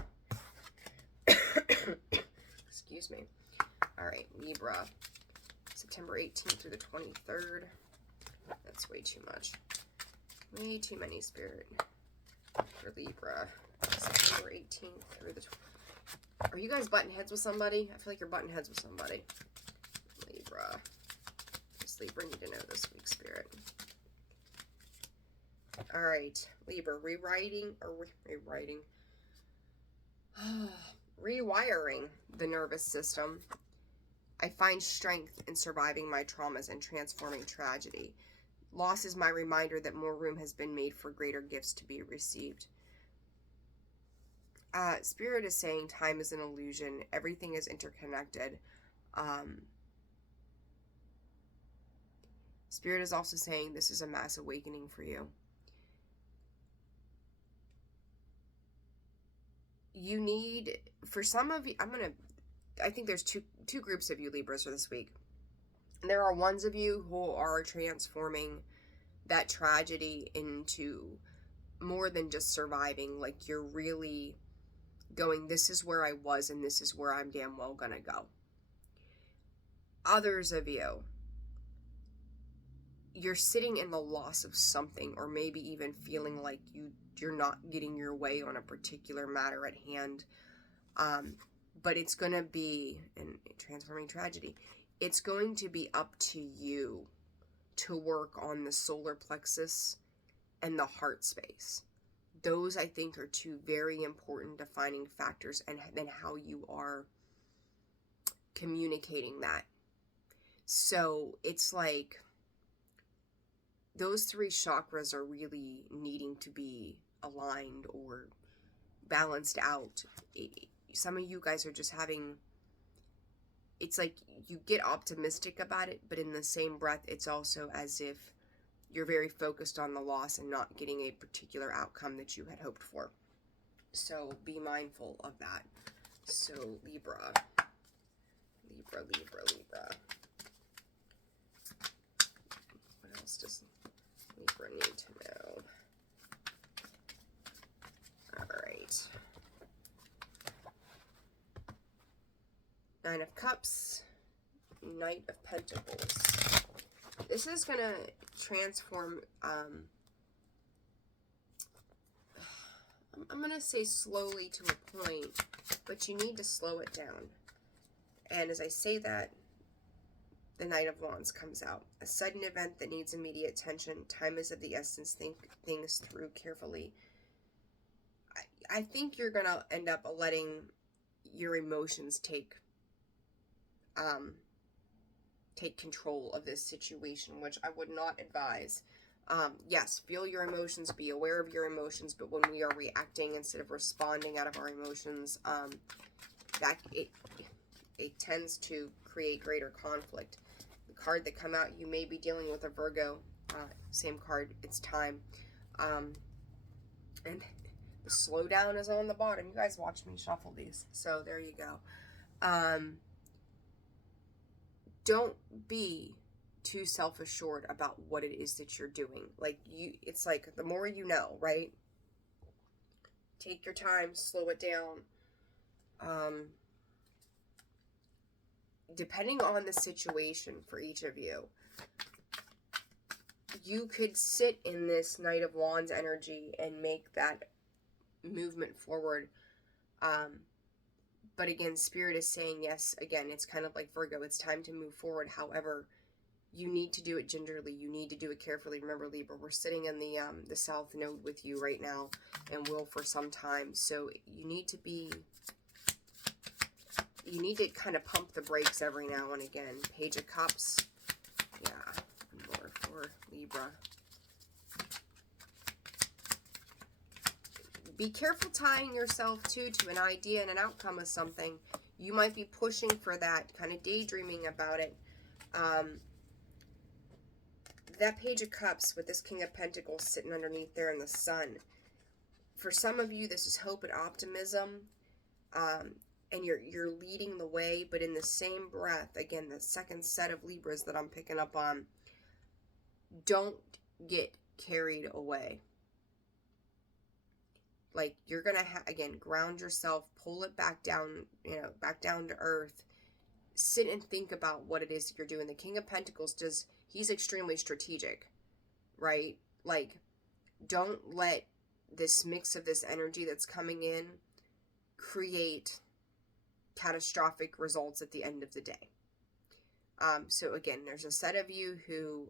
Excuse me. All right, Libra. September 18th through the 23rd. That's way too much. Way too many, Spirit. For Libra. September 18th through the... Are you guys butting heads with somebody? I feel like you're butting heads with somebody. Libra. Just Libra need to know this week, Spirit. All right, Libra. Rewiring the nervous system. I find strength in surviving my traumas and transforming tragedy. Loss is my reminder that more room has been made for greater gifts to be received. Spirit is saying time is an illusion. Everything is interconnected. Spirit is also saying this is a mass awakening for you. You need, for some of you, I think there's two groups of you Libras for this week. There are ones of you who are transforming that tragedy into more than just surviving. Like, you're really going, this is where I was and this is where I'm damn well gonna go. Others of you, you're sitting in the loss of something, or maybe even feeling like you're not getting your way on a particular matter at hand. But it's going to be, in transforming tragedy, it's going to be up to you to work on the solar plexus and the heart space. Those, I think, are two very important defining factors, and then how you are communicating that. So it's like those three chakras are really needing to be aligned or balanced out. Some of you guys are just having, it's like you get optimistic about it, but in the same breath, it's also as if you're very focused on the loss and not getting a particular outcome that you had hoped for. So be mindful of that. So Libra. What else does Libra need to know? All right. 9 of Cups, Knight of Pentacles. This is going to transform, I'm going to say slowly to a point, but you need to slow it down. And as I say that, the Knight of Wands comes out. A sudden event that needs immediate attention. Time is of the essence. Think things through carefully. I think you're going to end up letting your emotions take control of this situation, which I would not advise. Yes, feel your emotions, be aware of your emotions, but when we are reacting instead of responding out of our emotions, that it tends to create greater conflict. The card that come out, you may be dealing with a Virgo. Same card, it's time. And the slowdown is on the bottom. You guys watch me shuffle these, so there you go. Don't be too self-assured about what it is that you're doing. Like, it's like the more you know, right? Take your time, slow it down. Depending on the situation for each of you, you could sit in this Knight of Wands energy and make that movement forward. But again, Spirit is saying, yes, again, it's kind of like Virgo. It's time to move forward. However, you need to do it gingerly. You need to do it carefully. Remember, Libra, we're sitting in the South Node with you right now, and will for some time. So you need to kind of pump the brakes every now and again. Page of Cups. Yeah, more for Libra. Be careful tying yourself, too, to an idea and an outcome of something. You might be pushing for that, kind of daydreaming about it. That Page of Cups with this King of Pentacles sitting underneath there in the sun. For some of you, this is hope and optimism. And you're leading the way, but in the same breath, again, the second set of Libras that I'm picking up on, don't get carried away. Like, you're going to, again, ground yourself, pull it back down, back down to earth. Sit and think about what it is that you're doing. The King of Pentacles he's extremely strategic, right? Like, don't let this mix of this energy that's coming in create catastrophic results at the end of the day. So again, there's a set of you who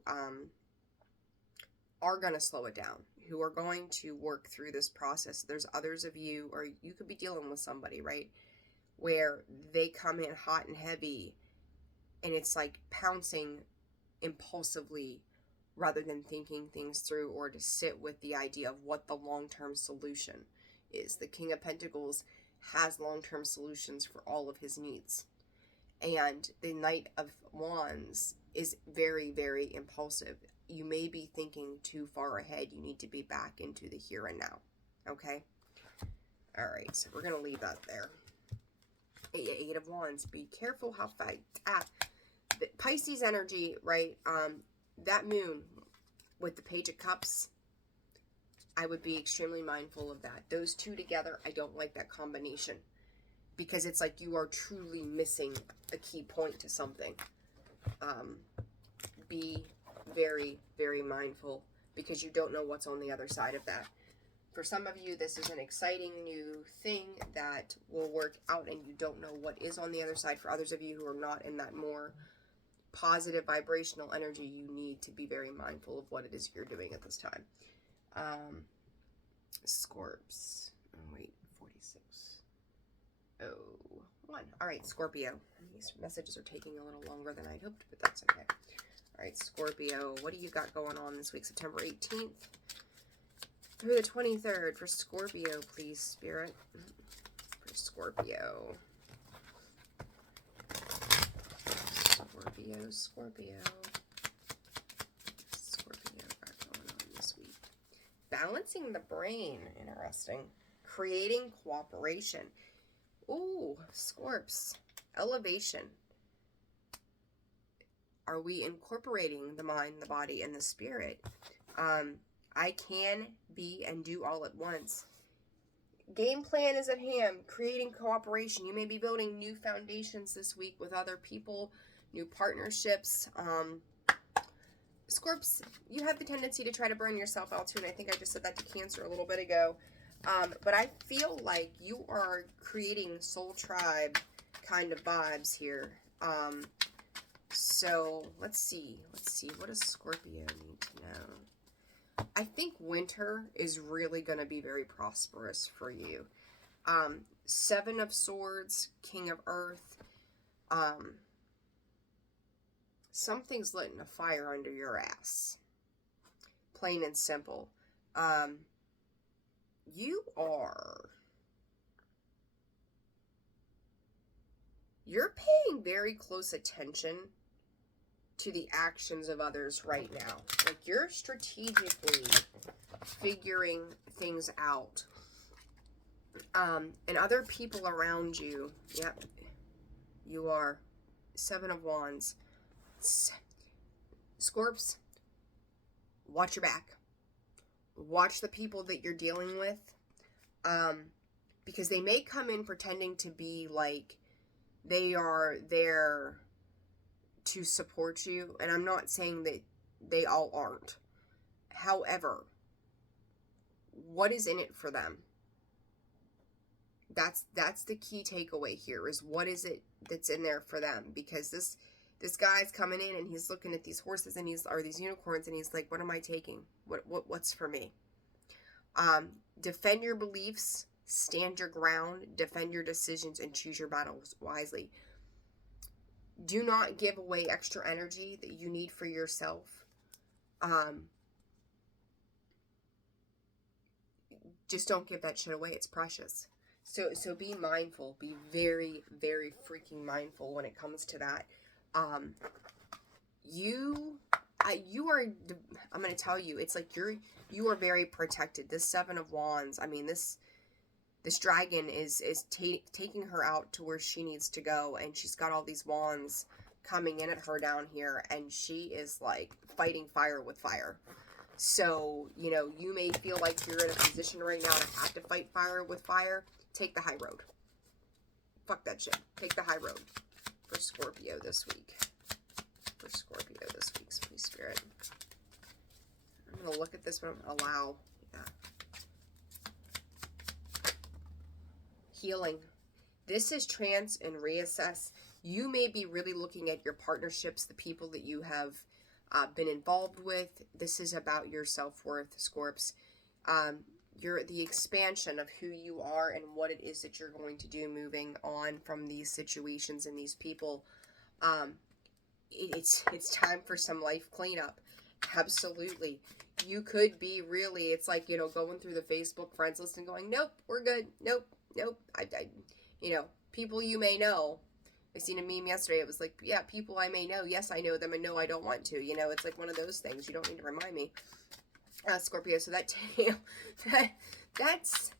are going to slow it down, who are going to work through this process. There's others of you, or you could be dealing with somebody, right, where they come in hot and heavy, and it's like pouncing impulsively rather than thinking things through or to sit with the idea of what the long-term solution is. The King of Pentacles has long-term solutions for all of his needs. And the Knight of Wands is very, very impulsive. You may be thinking too far ahead. You need to be back into the here and now. Okay? All right, so we're going to leave that there. Eight of Wands. Be careful how fast. Pisces energy, right? That moon with the Page of Cups, I would be extremely mindful of that. Those two together, I don't like that combination. Because it's like you are truly missing a key point to something. Be very, very mindful because you don't know what's on the other side of that. For some of you, this is an exciting new thing that will work out and you don't know what is on the other side. For others of you who are not in that more positive vibrational energy, you need to be very mindful of what it is you're doing at this time. Scorps. Oh, wait, 46. Oh, 1. All right, Scorpio. These messages are taking a little longer than I'd hoped, but that's okay. All right, Scorpio. What do you got going on this week? September 18th through the 23rd for Scorpio, please, Spirit. For Scorpio. Scorpio, Scorpio. Scorpio got going on this week. Balancing the brain. Interesting. Creating cooperation. Ooh, Scorps. Elevation. Are we incorporating the mind, the body, and the spirit? I can be and do all at once. Game plan is at hand. Creating cooperation. You may be building new foundations this week with other people, new partnerships. Scorps, you have the tendency to try to burn yourself out too, and I think I just said that to Cancer a little bit ago. But I feel like you are creating soul tribe kind of vibes here. So let's see. What does Scorpio need to know? I think winter is really going to be very prosperous for you. 7 of Swords, King of Earth. Something's lighting a fire under your ass. Plain and simple. You're paying very close attention to the actions of others right now. Like, you're strategically figuring things out. And other people around you, yep, you are. 7 of Wands. Scorps, watch your back. Watch the people that you're dealing with. Because they may come in pretending to be like they are there to support you, and I'm not saying that they all aren't. However, what is in it for them? That's the key takeaway here, is what is it that's in there for them? Because this guy's coming in and he's looking at these horses and these unicorns, and he's like, what am I taking? What's for me? Defend your beliefs, stand your ground, defend your decisions, and choose your battles wisely. Do not give away extra energy that you need for yourself. Just don't give that shit away. It's precious. So be mindful. Be very, very freaking mindful when it comes to that. You are, I'm going to tell you, it's like you are very protected. This 7 of Wands, I mean, this dragon is taking her out to where she needs to go, and she's got all these wands coming in at her down here, and she is like fighting fire with fire. So, you know, you may feel like you're in a position right now to have to fight fire with fire. Take the high road. Fuck that shit. Take the high road for Scorpio this week. For Scorpio this week, please, Spirit. I'm going to look at this one. Allow. Yeah. Healing. This is trance and reassess. You may be really looking at your partnerships, the people that you have been involved with. This is about your self-worth, Scorps. The expansion of who you are and what it is that you're going to do moving on from these situations and these people. It's time for some life cleanup. Absolutely. You could be really, it's like, you know, going through the Facebook friends list and going, nope, we're good. Nope, nope. You know, people you may know. I seen a meme yesterday. It was like, yeah, people I may know. Yes, I know them, and no, I don't want to. You know, it's like one of those things. You don't need to remind me. Scorpio. So that, you know, that's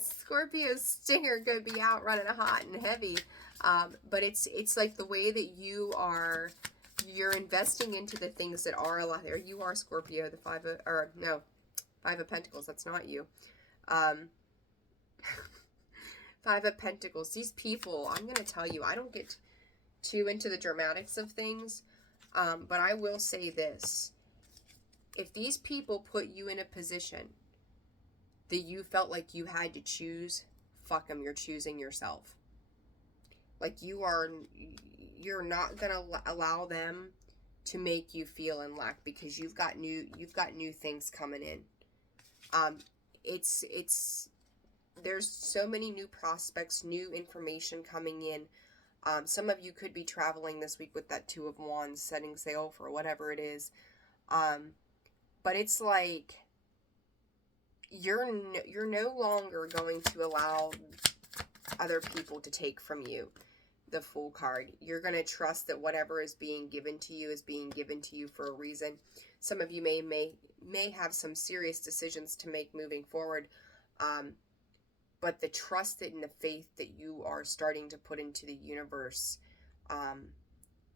Scorpio's stinger could be out running hot and heavy. But it's like the way that you're investing into the things that are a lot there. You are Scorpio, the Five of Pentacles. That's not you. Five of Pentacles. These people, I'm going to tell you, I don't get too into the dramatics of things, but I will say this. If these people put you in a position that you felt like you had to choose, fuck them, you're choosing yourself. Like you're not going to allow them to make you feel in lack, because you've got new things coming in. There's so many new prospects, new information coming in. Some of you could be traveling this week with that Two of Wands, setting sail for whatever it is. But it's like you're no longer going to allow other people to take from you the Fool card. You're going to trust that whatever is being given to you is being given to you for a reason. Some of you may have some serious decisions to make moving forward. But the trust and the faith that you are starting to put into the universe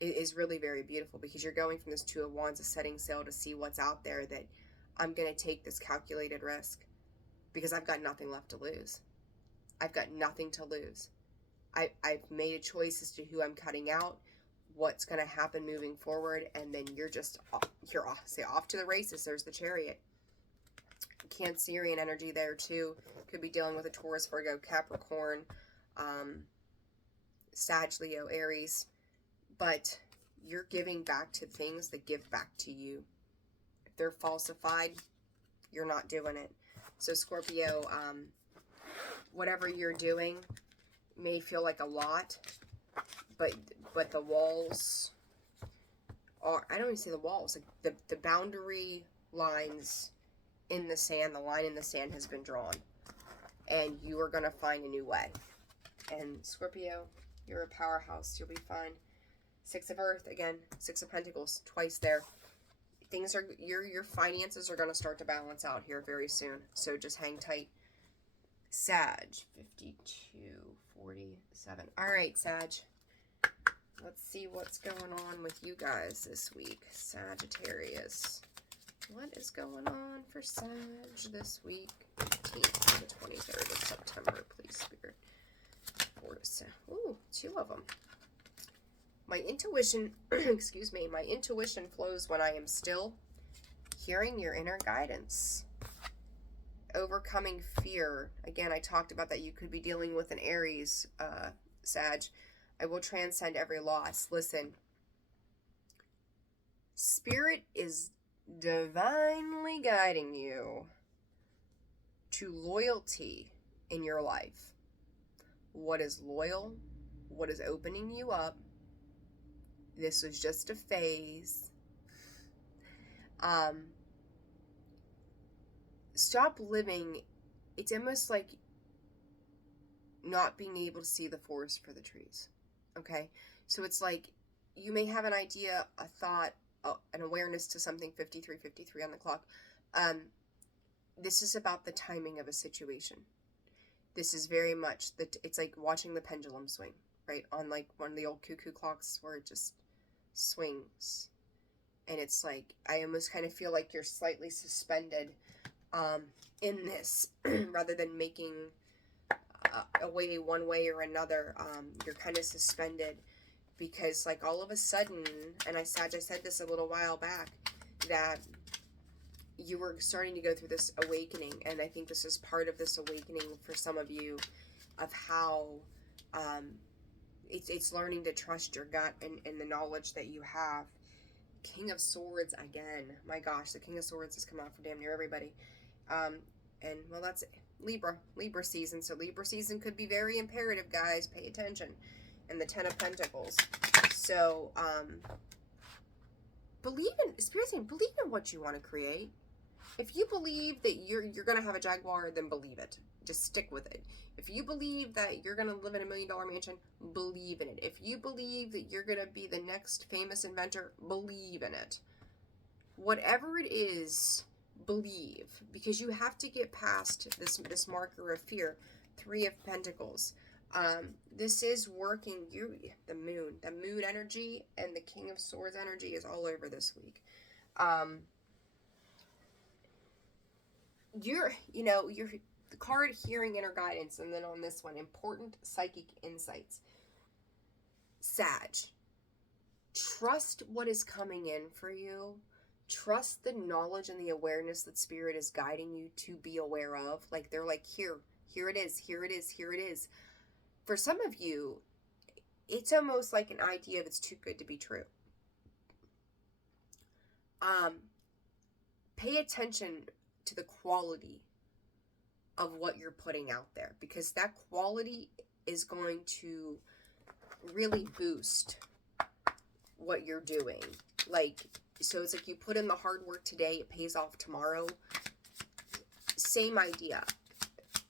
is really very beautiful, because you're going from this Two of Wands, a setting sail, to see what's out there, that I'm going to take this calculated risk because I've got nothing left to lose. I've got nothing to lose. I've made a choice as to who I'm cutting out, what's going to happen moving forward, and then you're off to the races. There's the Chariot. Cancerian energy there too. Could be dealing with a Taurus, Virgo, Capricorn, Sag, Leo, Aries. But you're giving back to things that give back to you. If they're falsified, you're not doing it. So Scorpio, whatever you're doing may feel like a lot, but the walls are, I don't even say the walls, like the boundary lines in the sand, the line in the sand has been drawn, and you are going to find a new way. And Scorpio, you're a powerhouse. You'll be fine. Six of Earth, again, Six of Pentacles, twice there. Things are, your finances are going to start to balance out here very soon. So just hang tight. Sag, 5247. All right, Sag. Let's see what's going on with you guys this week. Sagittarius. What is going on for Sag this week? 18th to the 23rd of September, please, Spirit. Ooh, two of them. My intuition, excuse me, my intuition flows when I am still, hearing your inner guidance. Overcoming fear. Again, I talked about that you could be dealing with an Aries, Sag. I will transcend every loss. Listen, Spirit is divinely guiding you to loyalty in your life. What is loyal? What is opening you up? This was just a phase. Stop living. It's almost like not being able to see the forest for the trees. Okay? So it's like you may have an idea, a thought, an awareness to something. 53:53 on the clock. This is about the timing of a situation. This is very much it's like watching the pendulum swing, right? On like one of the old cuckoo clocks where it just swings. And it's like, I almost kind of feel like you're slightly suspended in this rather than making a way one way or another. You're kind of suspended because like all of a sudden, and I said this a little while back, that you were starting to go through this awakening, and I think this is part of this awakening for some of you, of how it's learning to trust your gut and the knowledge that you have. King of Swords again. My gosh, the King of Swords has come out for damn near everybody. And well, that's Libra season. So Libra season could be very imperative, guys. Pay attention. And the Ten of Pentacles. So Spirit's saying, believe in what you want to create. If you believe that you're going to have a Jaguar, then believe it. Just stick with it. If you believe that you're going to live in $1 million mansion, believe in it. If you believe that you're going to be the next famous inventor, believe in it. Whatever it is, believe, because you have to get past this marker of fear. 3 of Pentacles. This is working. The moon energy and the King of Swords energy is all over this week. You're the card hearing inner guidance, and then on this one, important psychic insights. Sag, trust what is coming in for you. Trust the knowledge and the awareness that Spirit is guiding you to be aware of. Like, they're like, here it is, here it is, here it is. For some of you, it's almost like an idea of it's too good to be true. Pay attention to the quality of what you're putting out there, because that quality is going to really boost what you're doing. Like, so it's like you put in the hard work today, it pays off tomorrow. Same idea.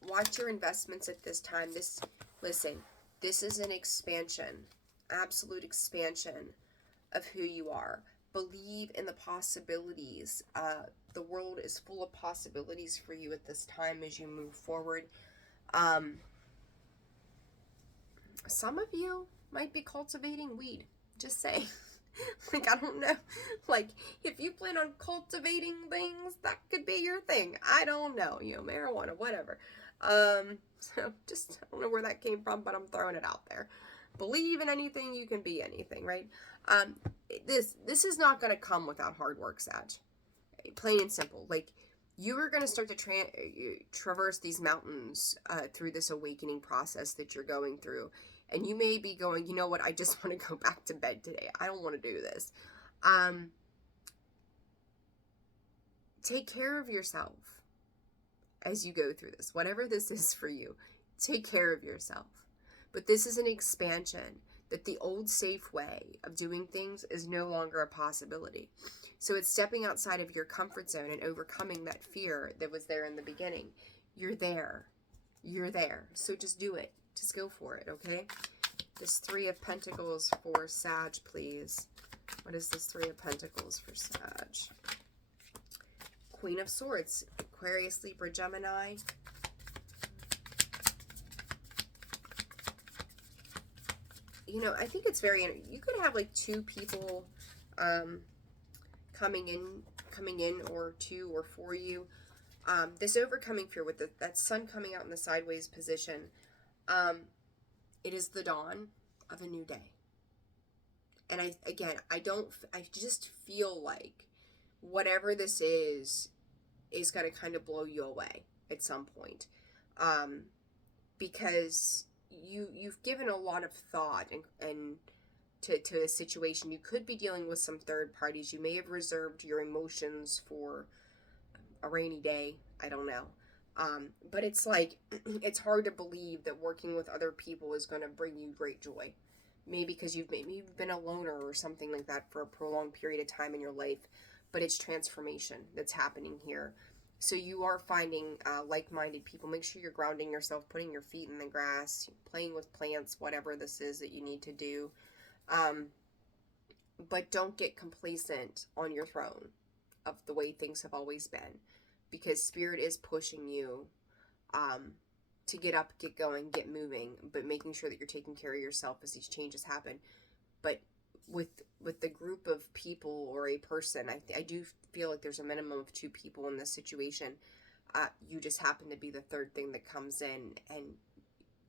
Watch your investments at this time. Listen, this is an expansion, absolute expansion of who you are. Believe in the possibilities. The world is full of possibilities for you at this time as you move forward. Some of you might be cultivating weed. Just saying. Like, I don't know. Like, if you plan on cultivating things, that could be your thing. I don't know. Marijuana, whatever. So just, I don't know where that came from, but I'm throwing it out there. Believe in anything, you can be anything, right? This is not going to come without hard work, Sag. Plain and simple. Like, you are going to start to traverse these mountains through this awakening process that you're going through. And you may be going, you know what, I just want to go back to bed today. I don't want to do this. Take care of yourself as you go through this. Whatever this is for you, take care of yourself. But this is an expansion, that the old safe way of doing things is no longer a possibility. So it's stepping outside of your comfort zone and overcoming that fear that was there in the beginning. You're there. You're there. So just do it. Just go for it, okay? This 3 of Pentacles for Sag, please. What is this 3 of Pentacles for Sag? Queen of Swords, Aquarius, Libra, Gemini. I think it's very, you could have like 2 people coming in, or 2 or 4 you. This overcoming fear with that sun coming out in the sideways position. It is the dawn of a new day. And I just feel like whatever this is going to kind of blow you away at some point. Because you've given a lot of thought and to a situation. You could be dealing with some third parties. You may have reserved your emotions for a rainy day. I don't know. But it's like, it's hard to believe that working with other people is going to bring you great joy. Maybe because you've been a loner or something like that for a prolonged period of time in your life. But it's transformation that's happening here. So you are finding like-minded people. Make sure you're grounding yourself, putting your feet in the grass, playing with plants, whatever this is that you need to do. But don't get complacent on your throne of the way things have always been. Because Spirit is pushing you to get up, get going, get moving, but making sure that you're taking care of yourself as these changes happen. But with the group of people or a person, I do feel like there's a minimum of 2 people in this situation. You just happen to be the third thing that comes in, and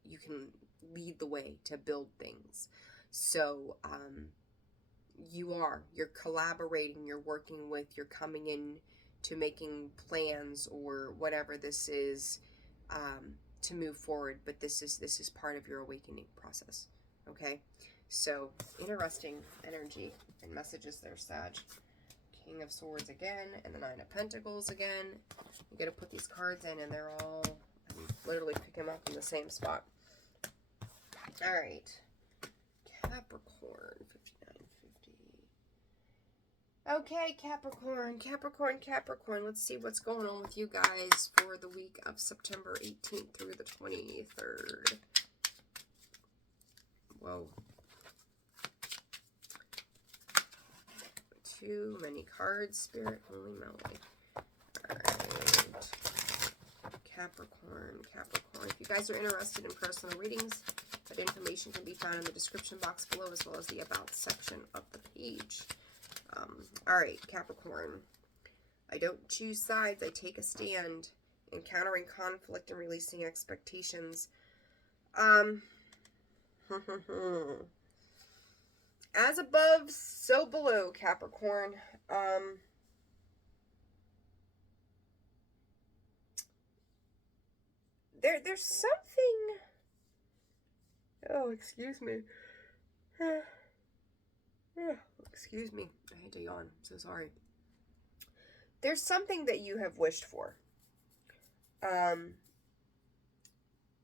you can lead the way to build things. So you're collaborating, you're working with, you're coming in to making plans or whatever this is to move forward. But this is part of your awakening process. Okay, so interesting energy and messages there, Sag. King of Swords again, and the 9 of Pentacles again. You got to put these cards in, and they're all, literally pick them up in the same spot. All right, Capricorn, 5950. Okay, Capricorn, Capricorn, Capricorn. Let's see what's going on with you guys for the week of September 18th through the 23rd. Whoa. Too many cards, Spirit. Holy moly. Alright. Capricorn, Capricorn. If you guys are interested in personal readings, that information can be found in the description box below, as well as the About section of the page. Alright, Capricorn. I don't choose sides. I take a stand. Encountering conflict and releasing expectations. As above, so below, Capricorn. There's something... Oh, excuse me. Excuse me. I had to yawn. I'm so sorry. There's something that you have wished for.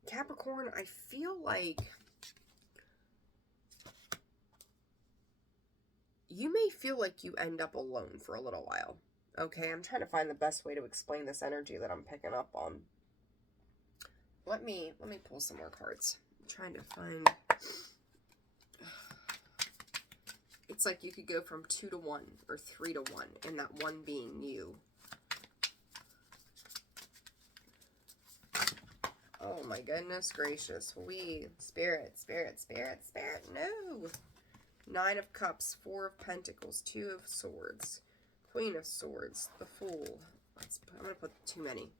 Capricorn, I feel like you may feel like you end up alone for a little while. Okay, I'm trying to find the best way to explain this energy that I'm picking up on. Let me pull some more cards. I'm trying to find... It's like you could go from 2 to 1 or 3 to 1, and that 1 being you. Oh my goodness gracious. Spirit, Spirit, Spirit, Spirit, no. 9 of Cups, 4 of Pentacles, 2 of Swords, Queen of Swords, the Fool. I'm going to put too many.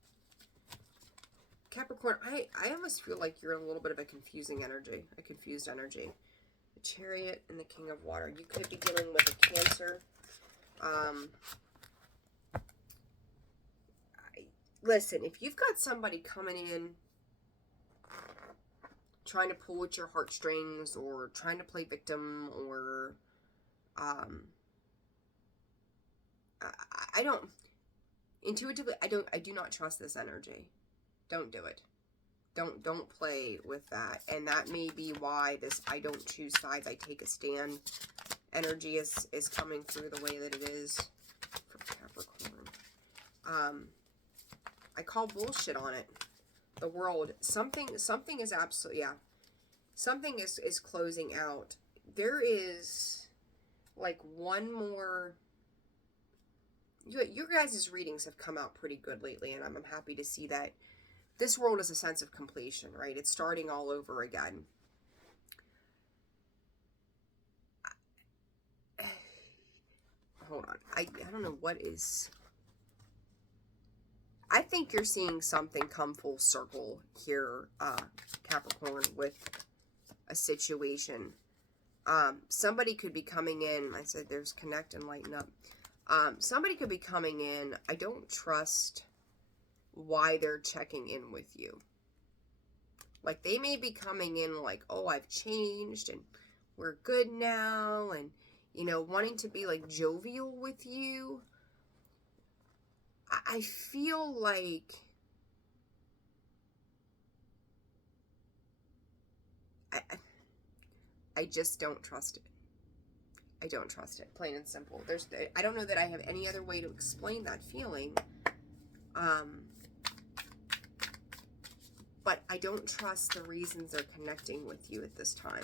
Capricorn, I almost feel like you're in a little bit of a confusing energy, a confused energy. The Chariot and the King of Water. You could be dealing with a Cancer. Listen, if you've got somebody coming in trying to pull at your heartstrings or trying to play victim or I don't intuitively I do not trust this energy. Don't do it. Don't play with that. And that may be why this I don't choose sides, I take a stand energy is coming through the way that it is for Capricorn. I call bullshit on it. The World. Something is absolutely, yeah. Something is closing out. There is like one more. Your guys' readings have come out pretty good lately, and I'm happy to see that. This world is a sense of completion, right? It's starting all over again. Hold on. I don't know what is... I think you're seeing something come full circle here, Capricorn, with a situation. Somebody could be coming in. I said there's connect and lighten up. Somebody could be coming in. I don't trust why they're checking in with you. Like, they may be coming in like, oh, I've changed and we're good now, and, you know, wanting to be like jovial with you. I feel like I just don't trust it. I don't trust it, plain and simple. I don't know that I have any other way to explain that feeling. But I don't trust the reasons they're connecting with you at this time.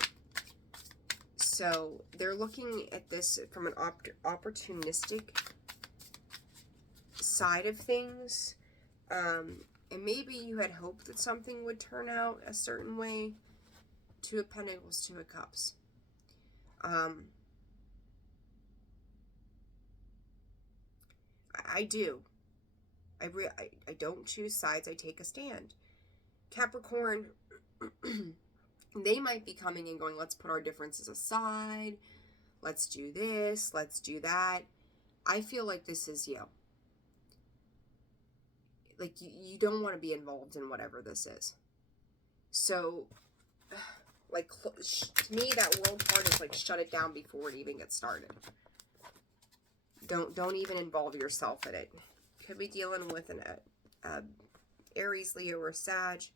So they're looking at this from an opportunistic side of things. And maybe you had hoped that something would turn out a certain way. 2 of Pentacles, 2 of Cups. I do. I don't choose sides. I take a stand. Capricorn, they might be coming and going, let's put our differences aside. Let's do this. Let's do that. I feel like this is you. Like, you don't want to be involved in whatever this is. So, like, to me, that World card is like, shut it down before it even gets started. Don't even involve yourself in it. Could be dealing with an Aries, Leo, or Sag.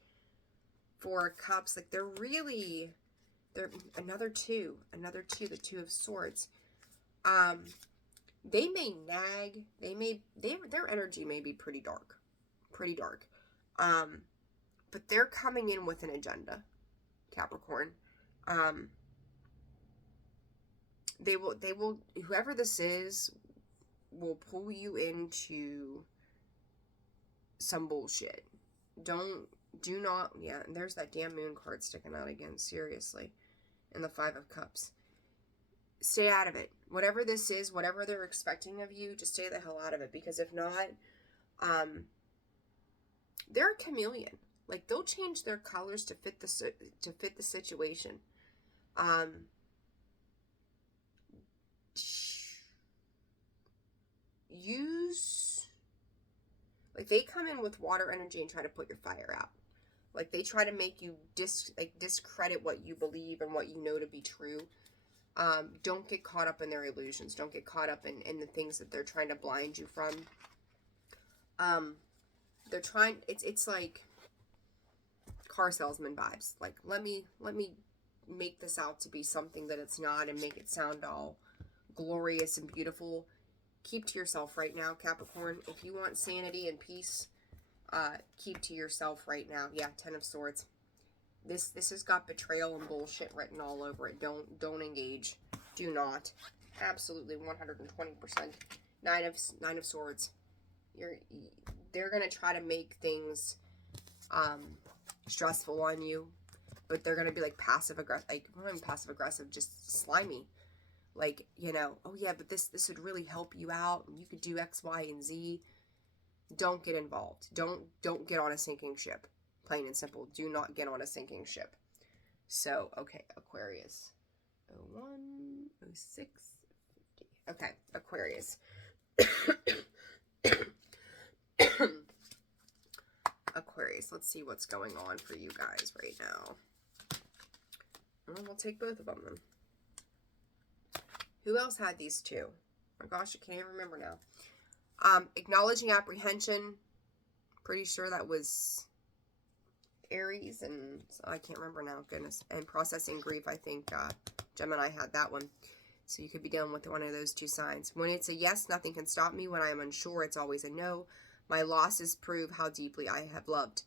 4 of Cups. Like, they're another 2, the 2 of Swords. They may nag. Their energy may be pretty dark. Pretty dark. But they're coming in with an agenda, Capricorn. They will, whoever this is, will pull you into some bullshit. Do not, yeah, and there's that damn moon card sticking out again, seriously. And the 5 of Cups. Stay out of it. Whatever this is, whatever they're expecting of you, just stay the hell out of it. Because if not, they're a chameleon. Like, they'll change their colors to fit the situation. Like, they come in with water energy and try to put your fire out. Like, they try to make you discredit what you believe and what you know to be true. Don't get caught up in their illusions. Don't get caught up in the things that they're trying to blind you from. They're trying, it's like car salesman vibes. Like, let me make this out to be something that it's not and make it sound all glorious and beautiful. Keep to yourself right now, Capricorn. If you want sanity and peace, keep to yourself right now. Yeah, 10 of Swords. This has got betrayal and bullshit written all over it. Don't engage. Do not. Absolutely 120%. 9 of Swords. They're gonna try to make things stressful on you, but they're gonna be like passive aggressive, like not passive aggressive, just slimy. Like, you know, oh yeah, but this would really help you out, and you could do X, Y, and Z. Don't get involved. Don't get on a sinking ship. Plain and simple. Do not get on a sinking ship. So, okay, Aquarius. 01, 06, 50. Okay, Aquarius. Aquarius, let's see what's going on for you guys right now. Well, we'll take both of them then. Who else had these two? Oh my gosh, I can't even remember now. Acknowledging apprehension. Pretty sure that was Aries, and I can't remember now, goodness. And processing grief, I think Gemini had that one. So you could be dealing with one of those two signs. When it's a yes, nothing can stop me. When I am unsure, it's always a no. My losses prove how deeply I have loved.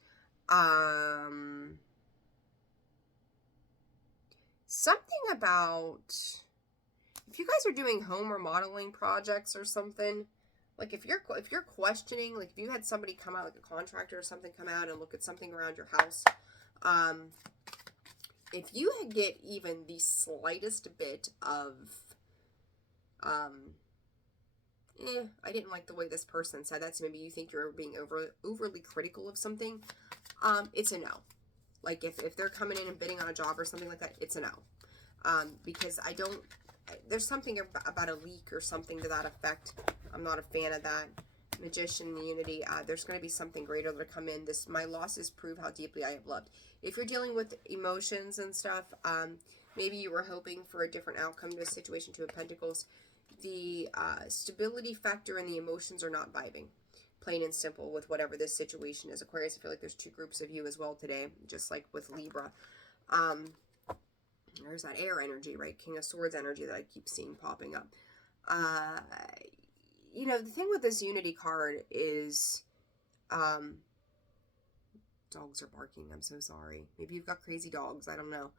Something about, if you guys are doing home remodeling projects or something, like if you're questioning, like if you had somebody come out, like a contractor or something, come out and look at something around your house, if you get even the slightest bit of, I didn't like the way this person said that, so maybe you think you're being overly critical of something, it's a no. Like if they're coming in and bidding on a job or something like that, it's a no. Because there's something about a leak or something to that effect. I'm not a fan of that. Magician, Unity, there's going to be something greater to come in. My losses prove how deeply I have loved. If you're dealing with emotions and stuff, maybe you were hoping for a different outcome to a situation, Two of Pentacles. The stability factor and the emotions are not vibing. Plain and simple with whatever this situation is. Aquarius, I feel like there's two groups of you as well today, just like with Libra. There's that air energy, right? King of Swords energy that I keep seeing popping up. You know, the thing with this Unity card is, dogs are barking. I'm so sorry. Maybe you've got crazy dogs. I don't know.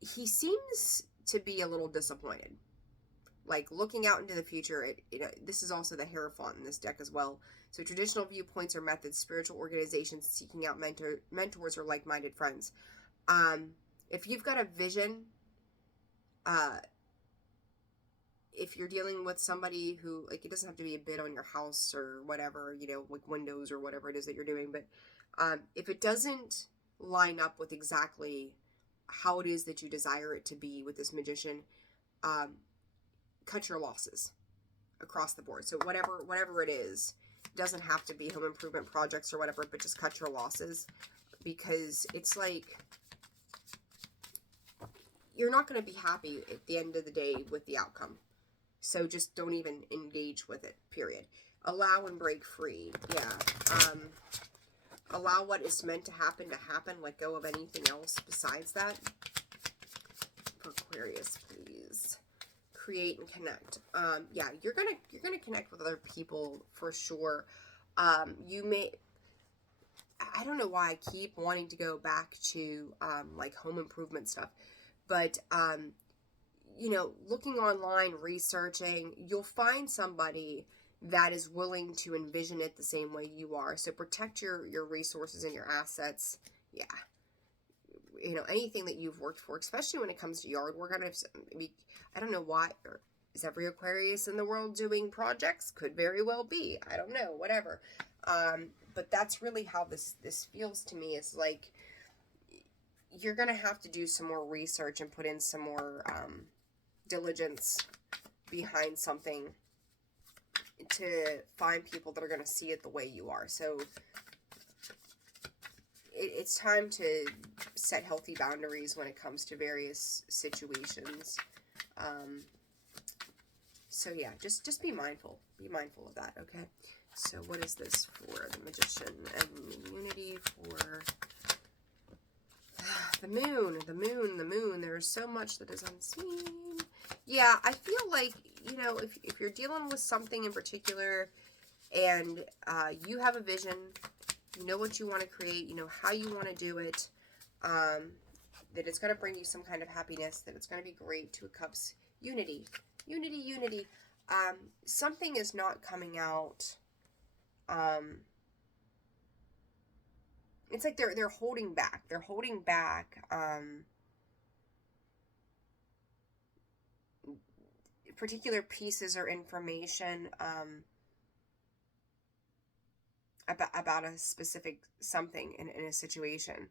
He seems to be a little disappointed. Like, looking out into the future, this is also the Hierophant in this deck as well. So traditional viewpoints or methods, spiritual organizations, seeking out mentors or like-minded friends. If you've got a vision, if you're dealing with somebody who, like, it doesn't have to be a bid on your house or whatever, you know, like windows or whatever it is that you're doing, but if it doesn't line up with exactly how it is that you desire it to be with this Magician, cut your losses across the board. So whatever it is, it doesn't have to be home improvement projects or whatever, but just cut your losses, because it's like you're not going to be happy at the end of the day with the outcome. So just don't even engage with it, period. Allow and break free. Yeah. Allow what is meant to happen. Let go of anything else besides that. For Aquarius, please. create and connect. Yeah, you're gonna connect with other people for sure. You may, I don't know why I keep wanting to go back to like home improvement stuff, but you know, looking online, researching, you'll find somebody that is willing to envision it the same way you are. So protect your resources and your assets. Yeah. You know, anything that you've worked for, especially when it comes to yard work. I don't know why, or is every Aquarius in the world doing projects? Could very well be. I don't know, whatever. But that's really how this feels to me. Is like, you're going to have to do some more research and put in some more diligence behind something to find people that are going to see it the way you are. So it's time to set healthy boundaries when it comes to various situations. So yeah, just be mindful. Be mindful of that, okay? So what is this for the Magician? And unity for the moon. There's so much that is unseen. Yeah, I feel like, you know, if you're dealing with something in particular and you have a vision, you know what you want to create, you know how you want to do it, that it's going to bring you some kind of happiness, that it's going to be great. Two of Cups, unity. Something is not coming out. It's like they're holding back. They're holding back particular pieces or information about a specific something in a situation.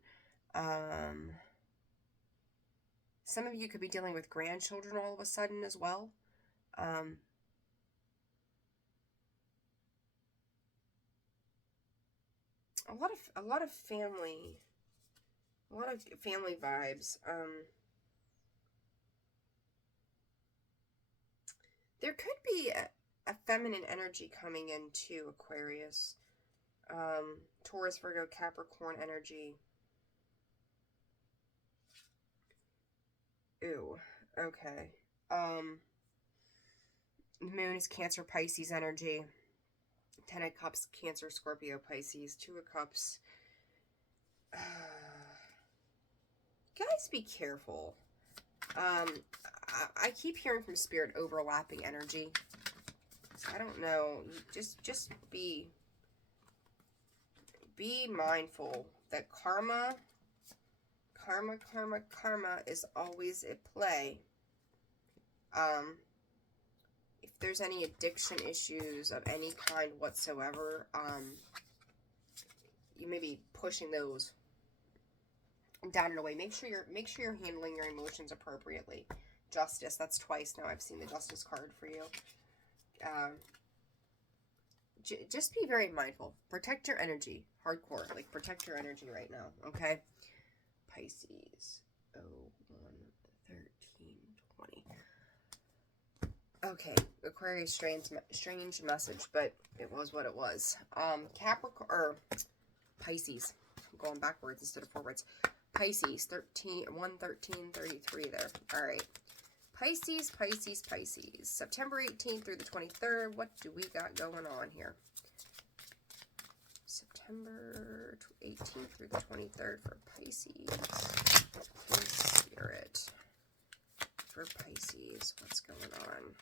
Some of you could be dealing with grandchildren all of a sudden as well. A lot of family vibes. There could be a feminine energy coming into Aquarius. Taurus, Virgo, Capricorn energy. Ooh, okay. Moon is Cancer, Pisces energy. 10 of Cups, Cancer, Scorpio, Pisces. 2 of Cups. Guys, be careful. I keep hearing from Spirit overlapping energy. I don't know. Just be mindful that karma is always at play. If there's any addiction issues of any kind whatsoever, you may be pushing those down and away. Make sure you're handling your emotions appropriately. Justice, that's twice now I've seen the Justice card for you. Just be very mindful. Protect your energy. Hardcore. Like, protect your energy right now, okay? Pisces. 01, 13, 20. Okay. Aquarius, strange message, but it was what it was. Capricorn, or Pisces. I'm going backwards instead of forwards. Pisces, 1/13/33 there. All right. Pisces. September 18th through the 23rd. What do we got going on here? September 18th through the 23rd for Pisces. Spirit for Pisces. What's going on?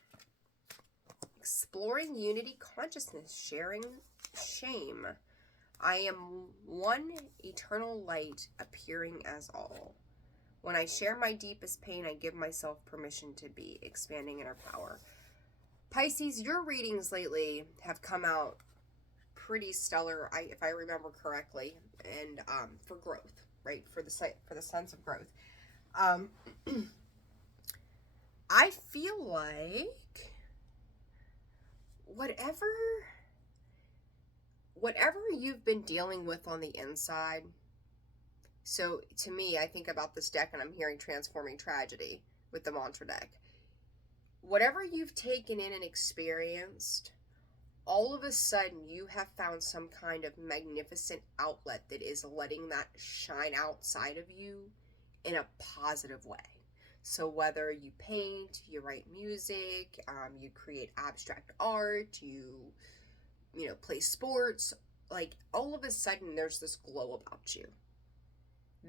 Exploring unity consciousness. Sharing shame. I am one eternal light appearing as all. When I share my deepest pain, I give myself permission to be. Expanding inner power. Pisces, your readings lately have come out pretty stellar, if I remember correctly, and for growth, right? For the sense of growth. I feel like whatever you've been dealing with on the inside. So to me, I think about this deck and I'm hearing Transforming Tragedy with the mantra deck. Whatever you've taken in and experienced, all of a sudden you have found some kind of magnificent outlet that is letting that shine outside of you in a positive way. So whether you paint, you write music, you create abstract art, you know, play sports, like all of a sudden there's this glow about you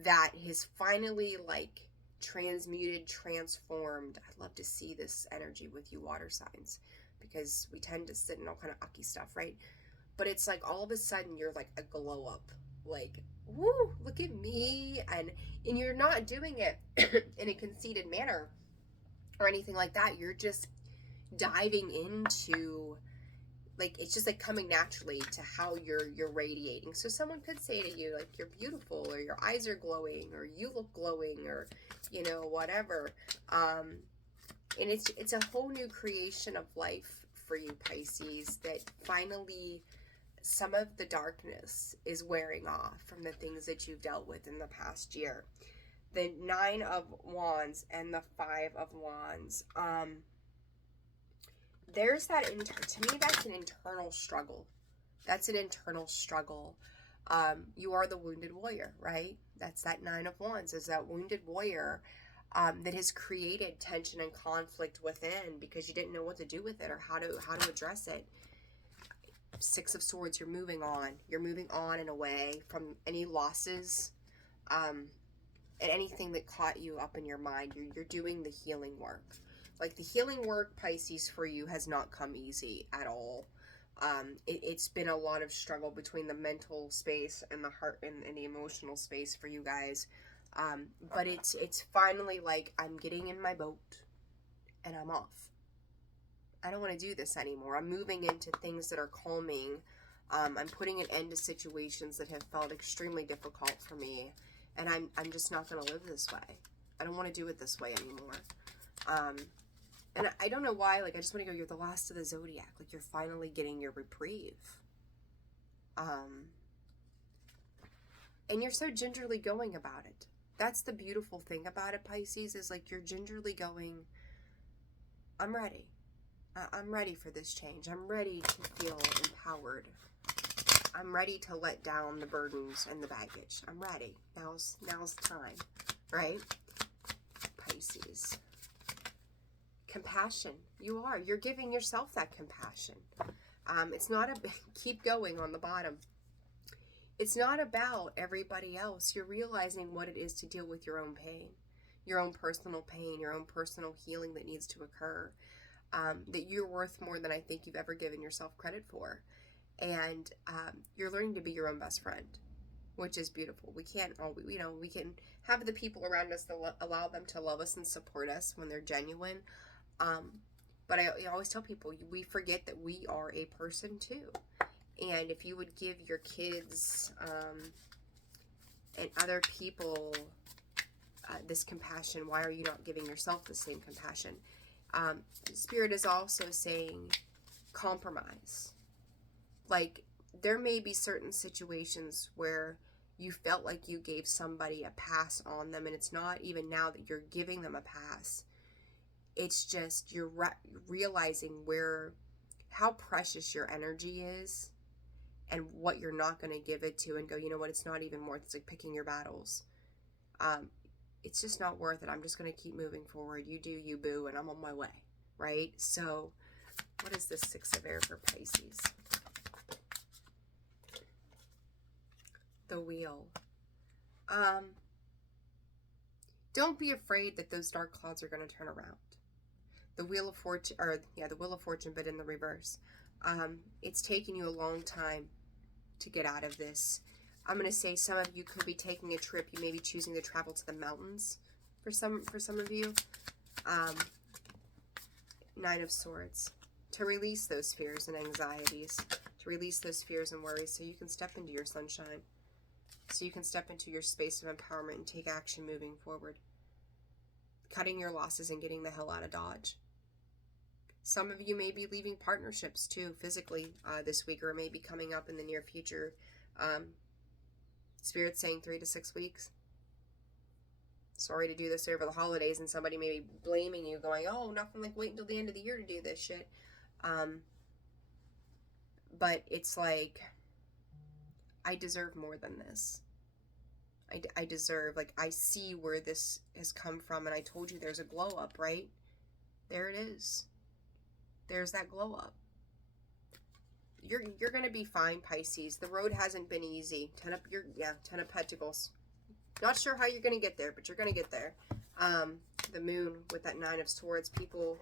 that has finally like transmuted, transformed. I'd love to see this energy with you water signs, because we tend to sit in all kind of ucky stuff, right? But it's like all of a sudden you're like a glow up, like, woo, look at me. And you're not doing it in a conceited manner or anything like that. You're just diving into, like, it's just like coming naturally to how you're radiating. So someone could say to you, like, you're beautiful, or your eyes are glowing, or you look glowing, or, you know, whatever. And it's a whole new creation of life for you, Pisces, that finally some of the darkness is wearing off from the things that you've dealt with in the past year. The 9 of Wands and the 5 of Wands. There's that, to me, that's an internal struggle. That's an internal struggle. You are the wounded warrior, right? That's that 9 of Wands, is that wounded warrior that has created tension and conflict within because you didn't know what to do with it or how to address it. 6 of Swords, you're moving on. You're moving on and away from any losses, and anything that caught you up in your mind. You're doing the healing work. Like, the healing work, Pisces, for you has not come easy at all. It's been a lot of struggle between the mental space and the heart and the emotional space for you guys. But it's finally like, I'm getting in my boat and I'm off. I don't want to do this anymore. I'm moving into things that are calming. I'm putting an end to situations that have felt extremely difficult for me. And I'm just not going to live this way. I don't want to do it this way anymore. And I don't know why, like, I just want to go, you're the last of the zodiac. Like, you're finally getting your reprieve. And you're so gingerly going about it. That's the beautiful thing about it, Pisces, is like you're gingerly going, I'm ready. I'm ready for this change. I'm ready to feel empowered. I'm ready to let down the burdens and the baggage. I'm ready. Now's time, right? Pisces. Compassion. You are. You're giving yourself that compassion. It's not keep going on the bottom. It's not about everybody else. You're realizing what it is to deal with your own pain, your own personal pain, your own personal healing that needs to occur. That you're worth more than I think you've ever given yourself credit for. And you're learning to be your own best friend, which is beautiful. We can't always, we can have the people around us that allow them to love us and support us when they're genuine. But I always tell people, we forget that we are a person too. And if you would give your kids and other people this compassion, why are you not giving yourself the same compassion? Spirit is also saying compromise. Like, there may be certain situations where you felt like you gave somebody a pass on them, and it's not even now that you're giving them a pass. It's just you're realizing how precious your energy is and what you're not going to give it to, and go, you know what, it's not even worth it. It's like picking your battles. It's just not worth it. I'm just going to keep moving forward. You do you, boo, and I'm on my way, right? So what is this 6 of Air for Pisces? The Wheel. Don't be afraid that those dark clouds are going to turn around. The Wheel of Fortune, the Wheel of Fortune, but in the reverse. It's taken you a long time to get out of this. I'm going to say some of you could be taking a trip. You may be choosing to travel to the mountains for some of you. 9 of Swords. To release those fears and anxieties. To release those fears and worries so you can step into your sunshine. So you can step into your space of empowerment and take action moving forward. Cutting your losses and getting the hell out of Dodge. Some of you may be leaving partnerships too, physically, this week, or maybe coming up in the near future. Spirit's saying 3 to 6 weeks. Sorry to do this over the holidays, and somebody may be blaming you, going, oh, nothing like wait until the end of the year to do this shit. But it's like, I deserve more than this. I deserve. Like, I see where this has come from, and I told you there's a glow up, right? There it is. There's that glow up. You're gonna be fine, Pisces. The road hasn't been easy. 10 of Pentacles. Not sure how you're gonna get there, but you're gonna get there. The moon with that 9 of Swords, people,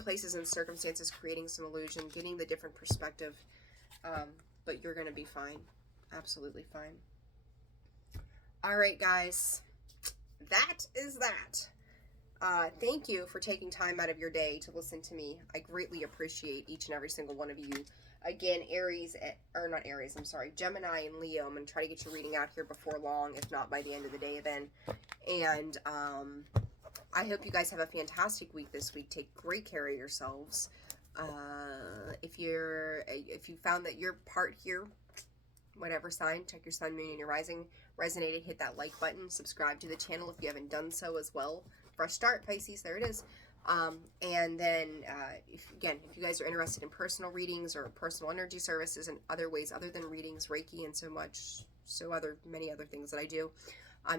places and circumstances creating some illusion, getting the different perspective. But you're gonna be fine. Absolutely fine. All right, guys. That is that. Thank you for taking time out of your day to listen to me. I greatly appreciate each and every single one of you. Again, Gemini and Leo. I'm going to try to get your reading out here before long, if not by the end of the day then. And I hope you guys have a fantastic week this week. Take great care of yourselves. If you found that your part here, whatever sign, check your sun, moon, and your rising, resonated, hit that like button. Subscribe to the channel if you haven't done so as well. Fresh start, Pisces. There it is. And then, if you guys are interested in personal readings or personal energy services and other ways other than readings, Reiki, and many other things that I do,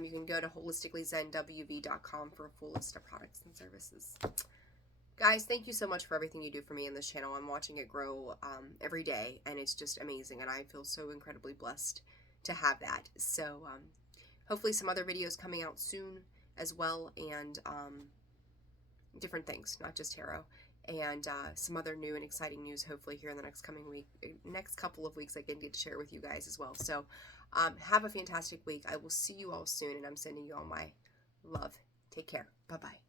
you can go to holisticallyzenwv.com for a full list of products and services. Guys, thank you so much for everything you do for me in this channel. I'm watching it grow every day, and it's just amazing, and I feel so incredibly blessed to have that. So, hopefully some other videos coming out soon as well, and different things, not just tarot, and some other new and exciting news hopefully here in the next couple of weeks I can get to share with you guys as well. So have a fantastic week. I will see you all soon, and I'm sending you all my love. Take care. Bye-bye.